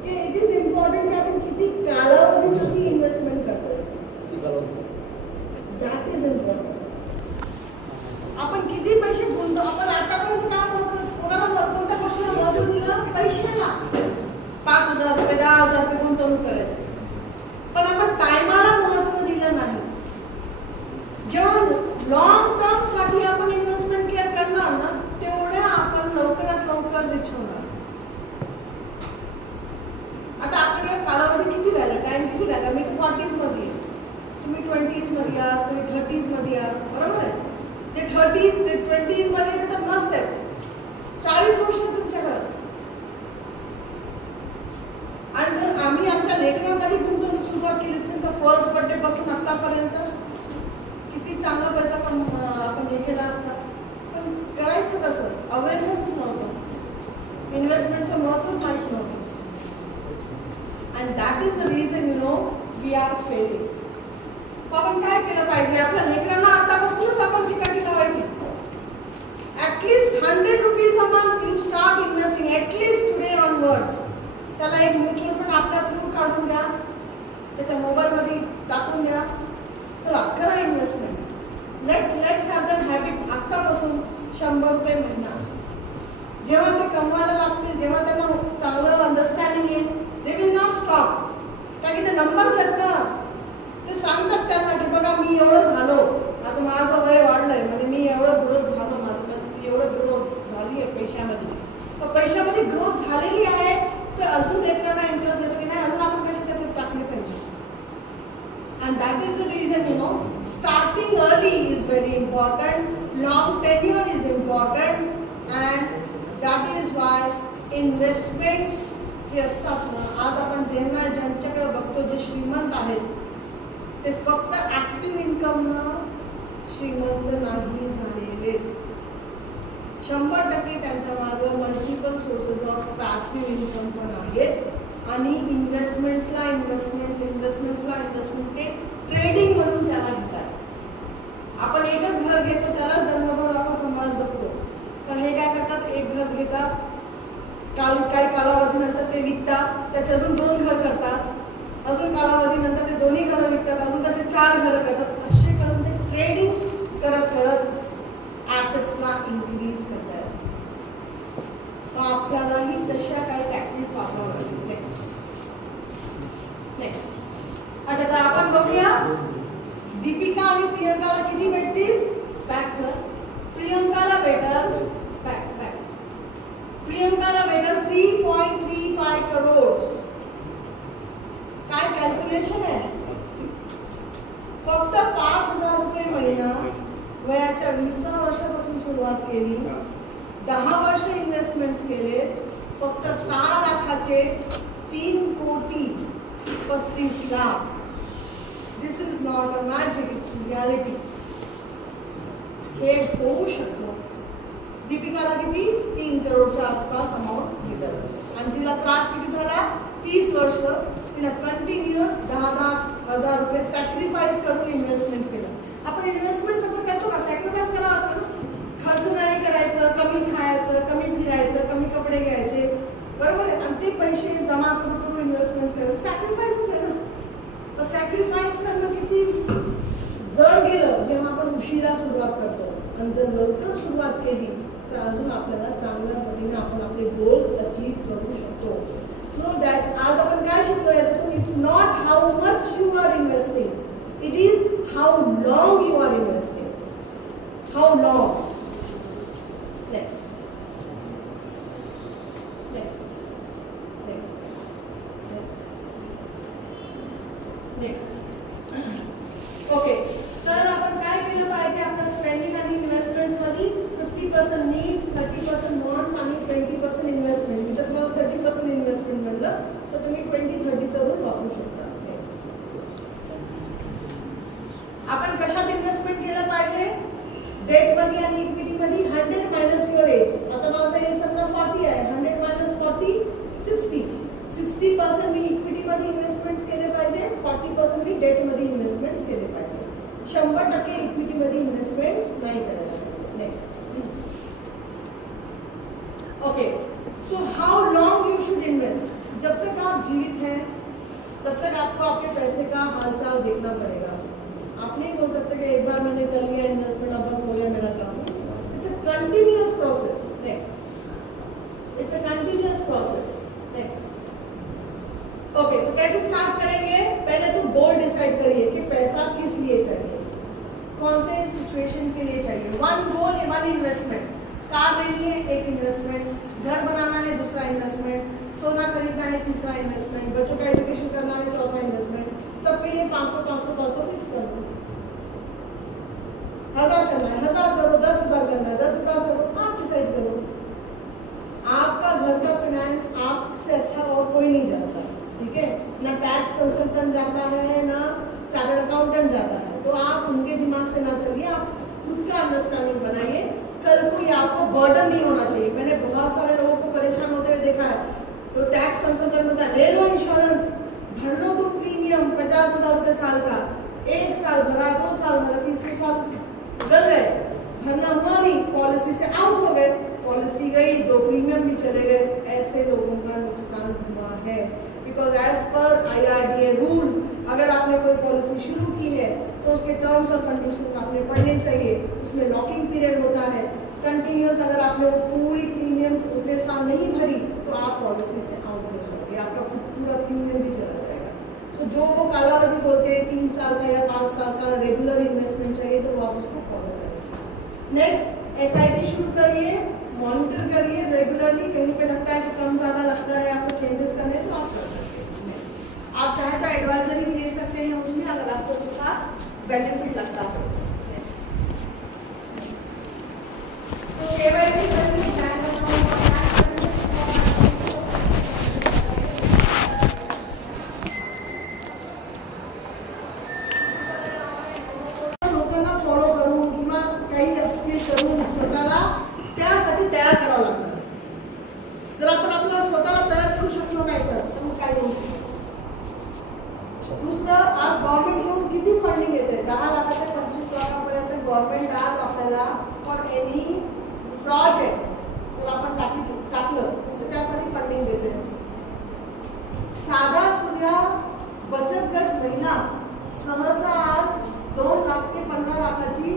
की इट इज इम्पॉर्टंट की आपण किती कालावधीसाठी इन्व्हेस्टमेंट करतोय? That is important. आपण किती पैसे गुंतवतो? आपण आतापर्यंत काय करतो? कोणाला कोणत्या गोष्टीला महत्व दिलं? पैशाला. 5,000 रुपये, 10,000 रुपये गुंतवणूक करायची, पण आपण टायमाला महत्व दिलं नाही. जेव्हा लॉंग टर्म साठी आपण इन्व्हेस्टमेंट करणार ना, तेवढ्या आपण लवकरात लवकर रिच होणार. आता आपल्याकडे कालावधी किती राहिला? टाइम किती राहिला? मी 40s मध्ये आहे, तुम्ही 20s मध्ये आहात, तुम्ही 30s मध्ये आहात, बरोबर आहे? जे 30s ते 20s मध्ये तर मस्त आहेत, 40 वर्ष तुमच्याकडे. आणि जर आम्ही आमच्या लेखनासाठी गुंतवणूक सुरुवात केली त्यांच्या फर्स्ट बर्थडे पासून आतापर्यंत किती चांगला पैसा आपण हे केला असता, पण करायचं कसं? अवेअरनेसच नव्हतं, इन्व्हेस्टमेंटचं महत्वच माहित नव्हतं. And that is the reason you know we are failing. आपण काय केलं पाहिजे? आपल्या लेकरांना आतापासूनच आपण चिकाटी लावायची. At least 100 rupees a month you start investing, at least today onwards. त्याला एक म्युच्युअल फंड आपल्या थ्रू काढून द्या, त्याच्या मोबाईलमध्ये टाकून द्या, चला करा investment. Let's have that habit. आत्तापासून 100 रुपये महिना. जेव्हा ते कमवायला लागतील, जेव्हा त्यांना चांगलं अंडरस्टँडिंग येईल, दे विल नॉट स्टॉप. कारण की ते नंबर्स आहेत ना, ते सांगतात त्यांना की बघा मी एवढं झालो, आता माझं वय वाढलंय, म्हणजे मी एवढं ग्रोथ झालो, माझं एवढं ग्रोथ झाली आहे पैशामध्ये. तर पैशामध्ये ग्रोथ झालेली आहे, तर अजून लेकरांना इंटरेस्ट येतो की नाही, अजून आपण पैसे त्याच्यात टाकले पाहिजे. And that is the reason, you know, starting early is very important, long tenure is important, and that is why investments जे असतात ना, आज आपण ज्यांच्याकडे बघतो जे श्रीमंत आहेत, ते फक्त ऍक्टिव्ह इन्कमनं श्रीमंत नाही झालेले. 100% त्यांच्या मागे multiple sources of passive income पण आहेत. आणि इन्व्हेस्टमेंट्सला ते ट्रेडिंग म्हणून त्याला घेतात. आपण एकच घर घेतो, त्याला जन्मभर आपण सांभाळत बसतो, पण हे काय करतात? एक घर घेतात, काही कालावधीनंतर ते विकतात, त्याचे अजून 2 घर करतात, अजून कालावधीनंतर ते दोन्ही घरं विकतात, अजून त्याचे 4 घरं करतात. असे करून ते ट्रेडिंग करत ॲसेट्सला इन्क्रीज करतात. तर आपल्यालाही तशा काही टॅक्टिक्स वापराव्या लागतील. नेक्स्ट अच्छा, तर आपण बघूया दीपिका आणि प्रियंकाला किती भेटतील? Back sir. प्रियंकाला भेटल बॅक प्रियंकाला भेटल 3.35 करोड. काय कॅल्क्युलेशन आहे? फक्त 5,000 रुपये महिना, वयाच्या 20व्या वर्षापासून सुरुवात केली, 10 वर्ष इन्व्हेस्टमेंट्स केले, फक्त 6 लाखाचे 3,35,00,000. This is not a magic, it's reality. हे होऊ शकतं. दीपिकाला किती? 3 करोडच्या आसपास अमाऊंट भेटल. आणि तिला त्रास किती झाला? 30 वर्ष तिला कंटिन्युअस 10,000 रुपये सॅक्रिफाईस करून इन्व्हेस्टमेंट केलं. आपण इन्व्हेस्टमेंट असं करतो का? सॅक्रिफाईस करावं लागतं. खर्च नाही करायचं, कमी खायचं, कमी फिरायचं, कमी कपडे घ्यायचे, बरोबर आहे. आणि ते पैसे जमा करून इन्व्हेस्टमेंट करायचं, सॅक्रिफाईसच आहे ना. सॅक्रिफाईस करणं किती जड गेलं जेव्हा आपण उशिरा सुरुवात करतो आणि जर लवकर सुरुवात केली तर अजून आपल्याला चांगल्या पद्धतीने आपण आपले गोल्स अचीव करू शकतो. सो दॅट आज आपण काय शिकलो याच्यातून, it's not how much you are investing, it is how long you are investing. How long. Next okay. तर आपण काय केलं पाहिजे आपल्या स्पेंडिंग आणि इन्व्हेस्टमेंट्स मध्ये 50% नीड्स, 30% वॉन्ट्स आणि 20% इन्व्हेस्टमेंट. म्हणजे तुम्हाला 30% इन्व्हेस्टमेंट म्हणलं तर तुम्ही 20-30 चं वापरू शकता. आपण कशात इन्व्हेस्टमेंट केलं पाहिजे, डेट मध्ये आणि इक्विटी मध्ये. 100 मायनस युअर एज. आता माझं हे समजा 40 आहे, 100 मायनस 40 60. 60% मी इक्विटी मध्ये इन्व्हेस्टमेंट्स केले पाहिजे, 40% मी डेट मध्ये इन्व्हेस्टमेंट्स केले पाहिजे. 100% इक्विटी मध्ये इन्व्हेस्टमेंट्स नाही करायला पाहिजे. Next. Okay. So how long you should invest. जब तक आप जीवित हैं तब तक आपको आपके पैसे का हालचाल देखना पड़ेगा. आप नहीं बोल सकते कि एक बार मैंने कर लिया इन्वेस्टमेंट अब बस हो गया मेरा काम. It's a continuous process. Next. It's a continuous process. Next. Okay. तो कैसे स्टार्ट करेंगे, पहले तो गोल डिसाइड करिए कि पैसा किस लिए चाहिए, कौन से सिचुएशन के लिए चाहिए. One goal, one investment. Car लेनी है, एक इन्वेस्टमेंट. घर बनाना है, दूसरा इन्वेस्टमेंट. सोना खरीदना है, तीसरा इन्वेस्टमेंट. बच्चों का एजुकेशन करना है, चौथा इन्वेस्टमेंट. सबके लिए 500 फिक्स कर दो. 1000 करना है 1000 करो, 10,000 करना है 10,000 करो. आप डिसाइड करो. आपका घर का फाइनेंस आपसे अच्छा और कोई नहीं जानता. ठीक है, ना टैक्स कंसल्टेंट जाता है, ना चार्टर्ड अकाउंटेंट जाता है. तो आप उनके दिमाग से ना चलिए, आप खुद का अंडरस्टैंडिंग बनाइए. कल को ये आपको बर्डन नहीं होना चाहिए. मैंने बहुत सारे लोगों को परेशान होते हुए देखा है. तो टैक्स कंसल्टेंट होता है, ले लो इंश्योरेंस, भर लो तुम प्रीमियम 50,000 रुपए साल का. 1 साल भरा, 2 साल भरा, तीसरे साल गल गए, भरना हुआ नहीं, पॉलिसी से आउट हो गए. पॉलिसी गई, 2 प्रीमियम भी चले गए. ऐसे लोगों का नुकसान हुआ है. Because as per IRDA rule, अगर आपने कोई पॉलिसी शुरू की है तो उसके टर्म्स और कंडीशंस आपने पढ़ने चाहिए. उसमें लॉकिंग पीरियड होता है कंटिन्यूअस. अगर आपने वो पूरी प्रीमियम्स उतने साल नहीं भरी तो आप पॉलिसी से आउट हो जाओगे, आपका पूरा प्रीमियम भी चला जाएगा. सो जो वो कालावधि बोलते हैं 3 साल का या 5 साल का रेगुलर इन्वेस्टमेंट चाहिए तो वो आप उसको फॉलो करें. नेक्स्ट, SIP शुरू करिए, मॉनिटर करिए रेगुलरली. कहीं पे लगता है कि कम ज्यादा लगता है, आपको चेंजेस करने हैं तो आप कर सकते हैं. आप चाहे तो एडवाइजरी भी ले सकते हैं उसमें, अगर आपको उसका बेनिफिट लगता है. तो KYC करनी लोकांना फॉलो करून किंवा काही अपस्किल करून स्वतःला त्यासाठी तयार करावं लागतं. जर आपण आपल्याला स्वतःला तयार करू शकलो नाही सर तर मग काय होऊ शकतं. दुसरं, आज गव्हर्नमेंटकडून किती फंडिंग येते, 10 लाखाच्या 25 लाखापर्यंत गव्हर्नमेंट आज आपल्याला फॉर एनी प्रोजेक्ट जर आपण टाकलं तर त्यासाठी फंडिंग देते. साधा सुद्धा बचत गट महिला सहसा आज 2 लाख ते 15 लाखाची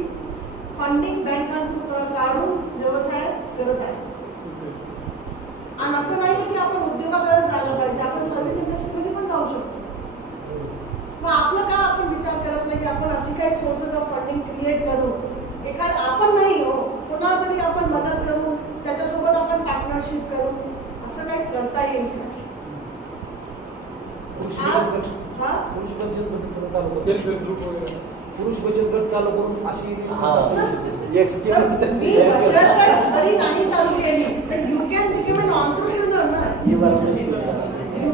फंडिंग बँकांकडून काढून व्यवसाय करत आहे. आणि असं नाही की आपण उद्योगाकडे जायला पाहिजे, आपण सर्व्हिस इंडस्ट्रीमध्ये पण जाऊ शकतो. मग आपलं का आपण विचार करत नाही की आपण अशी काही सोर्सेस ऑफ फंडिंग क्रिएट करू, एखाद आपण नाही हो कोणाला तरी आपण मदत करू, त्याच्यासोबत आपण पार्टनरशिप करू, असं काही करता येईल का. पुरुष बचत गट चालू करून अशी बचत गट जरी नाही चालू केली तर you can become an entrepreneur ना. You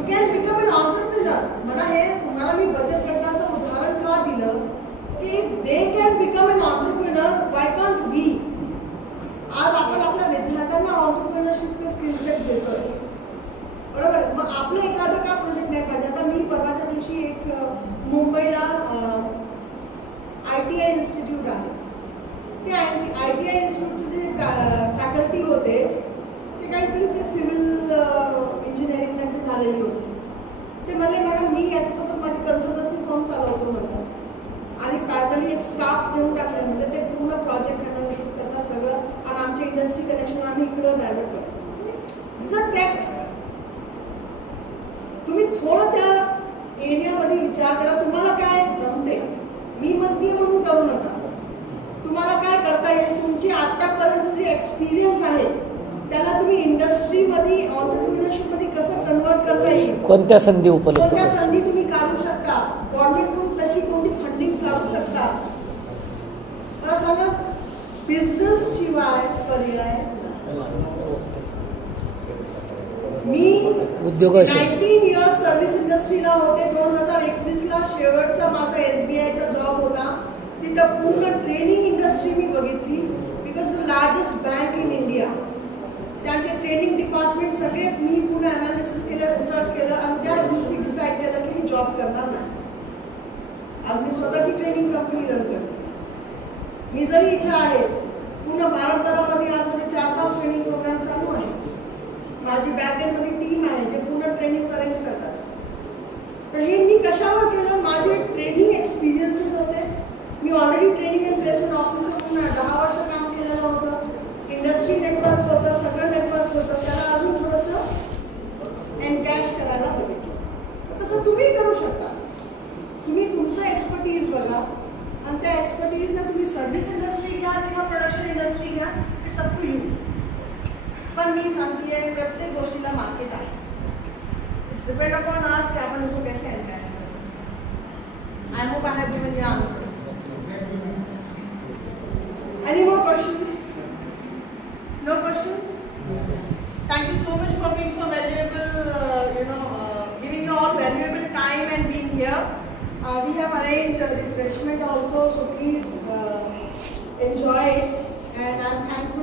can become an entrepreneur. मला हे तुम्हाला मी बचत गटाचं उदाहरण का दिलं की they can become an entrepreneur, why can't we. आज आपण आपल्या विद्यार्थ्यांना ऑन्टरप्रिनरशिपचे स्किल सेट देतोय बरोबर. मग आपलं एखादं का प्रोजेक्ट नाही पाहिजे. आता मी परवाच्या दिवशी एक मुंबईला ITI इन्स्टिट्यूट आहे, ते ITI इन्स्टिट्यूटचे जे फॅकल्टी होते ते काहीतरी ते सिव्हिल इंजिनिअरिंग त्यांची झालेली होती. ते म्हणले मॅडम मी याच्यासोबत माझी कन्सल्टन्सी फर्म चालवतो म्हणतात आणि पॅरलली एक तुम्ही थोडं त्या एरियामध्ये विचार करा, तुम्हाला काय जमते. मी म्हणते म्हणून करू नका. तुम्हाला काय करता येईल, तुमची आतापर्यंत जे एक्सपिरियन्स आहे त्याला तुम्ही इंडस्ट्रीमध्ये ऑन्टरप्रिनरशिपमध्ये कसं कन्वर्ट करता येईल, कोणत्या संधी उपलब्ध, कोणत्या संधी तुम्ही काढू शकता, गव्हर्नमेंटकडून तशी कोणती फंडिंग काढू शकता. मला सांगा, बिझनेस शिवाय पर्याय. मी उद्योगाशी 19 इयर्स सर्व्हिस इंडस्ट्रीला होते. 2021ला शेवटचा माझा SBIचा जॉब होता. तिथं पूर्ण ट्रेनिंग इंडस्ट्री मी बघितली. Because the largest bank in India, त्यांचे ट्रेनिंग डिपार्टमेंट सगळे मी पूर्ण अनालिसिस केलं, रिसर्च केलं आणि त्या दिवशी डिसाईड केलं की मी जॉब करणार नाही. आज मी स्वतःची ट्रेनिंग कंपनी रन करते. मी जरी इथे आहे, पूर्ण भारतभरामध्ये आज मध्ये 4-5 ट्रेनिंग प्रोग्राम चालू आहे. माझी बॅकएंडमध्ये टीम आहे जे पूर्ण ट्रेनिंग अरेंज करतात. तर हे मी कशावर केलं, माझे ट्रेनिंग एक्सपिरियन्सेस होते. मी already training and placement officer पूर्ण 10 वर्ष काम केलेलं होतं. इंडस्ट्री नेटवर्क होतं, सगळं नेटवर्क होतं. त्याला अजून थोडंसं एनकॅश करायला बघितलं. तसं तुम्ही करू शकता. तुम्ही तुमचं एक्सपर्टीज बघा आणि त्या एक्सपर्टीजला तुम्ही सर्व्हिस इंडस्ट्री घ्या किंवा प्रोडक्शन इंडस्ट्री घ्या, इट्स अप टू यू. पण मी सांगते प्रत्येक गोष्टीला मार्केट आहे. इट्स डिपेंड अपॉन अस की आपण उसको कैसे एनकॅश कर सकते. I hope I have given the answer. Any more questions? No questions? Thank you so much for being so valuable, giving you all valuable time and being here. We have arranged refreshment also, so please enjoy it. And I'm thankful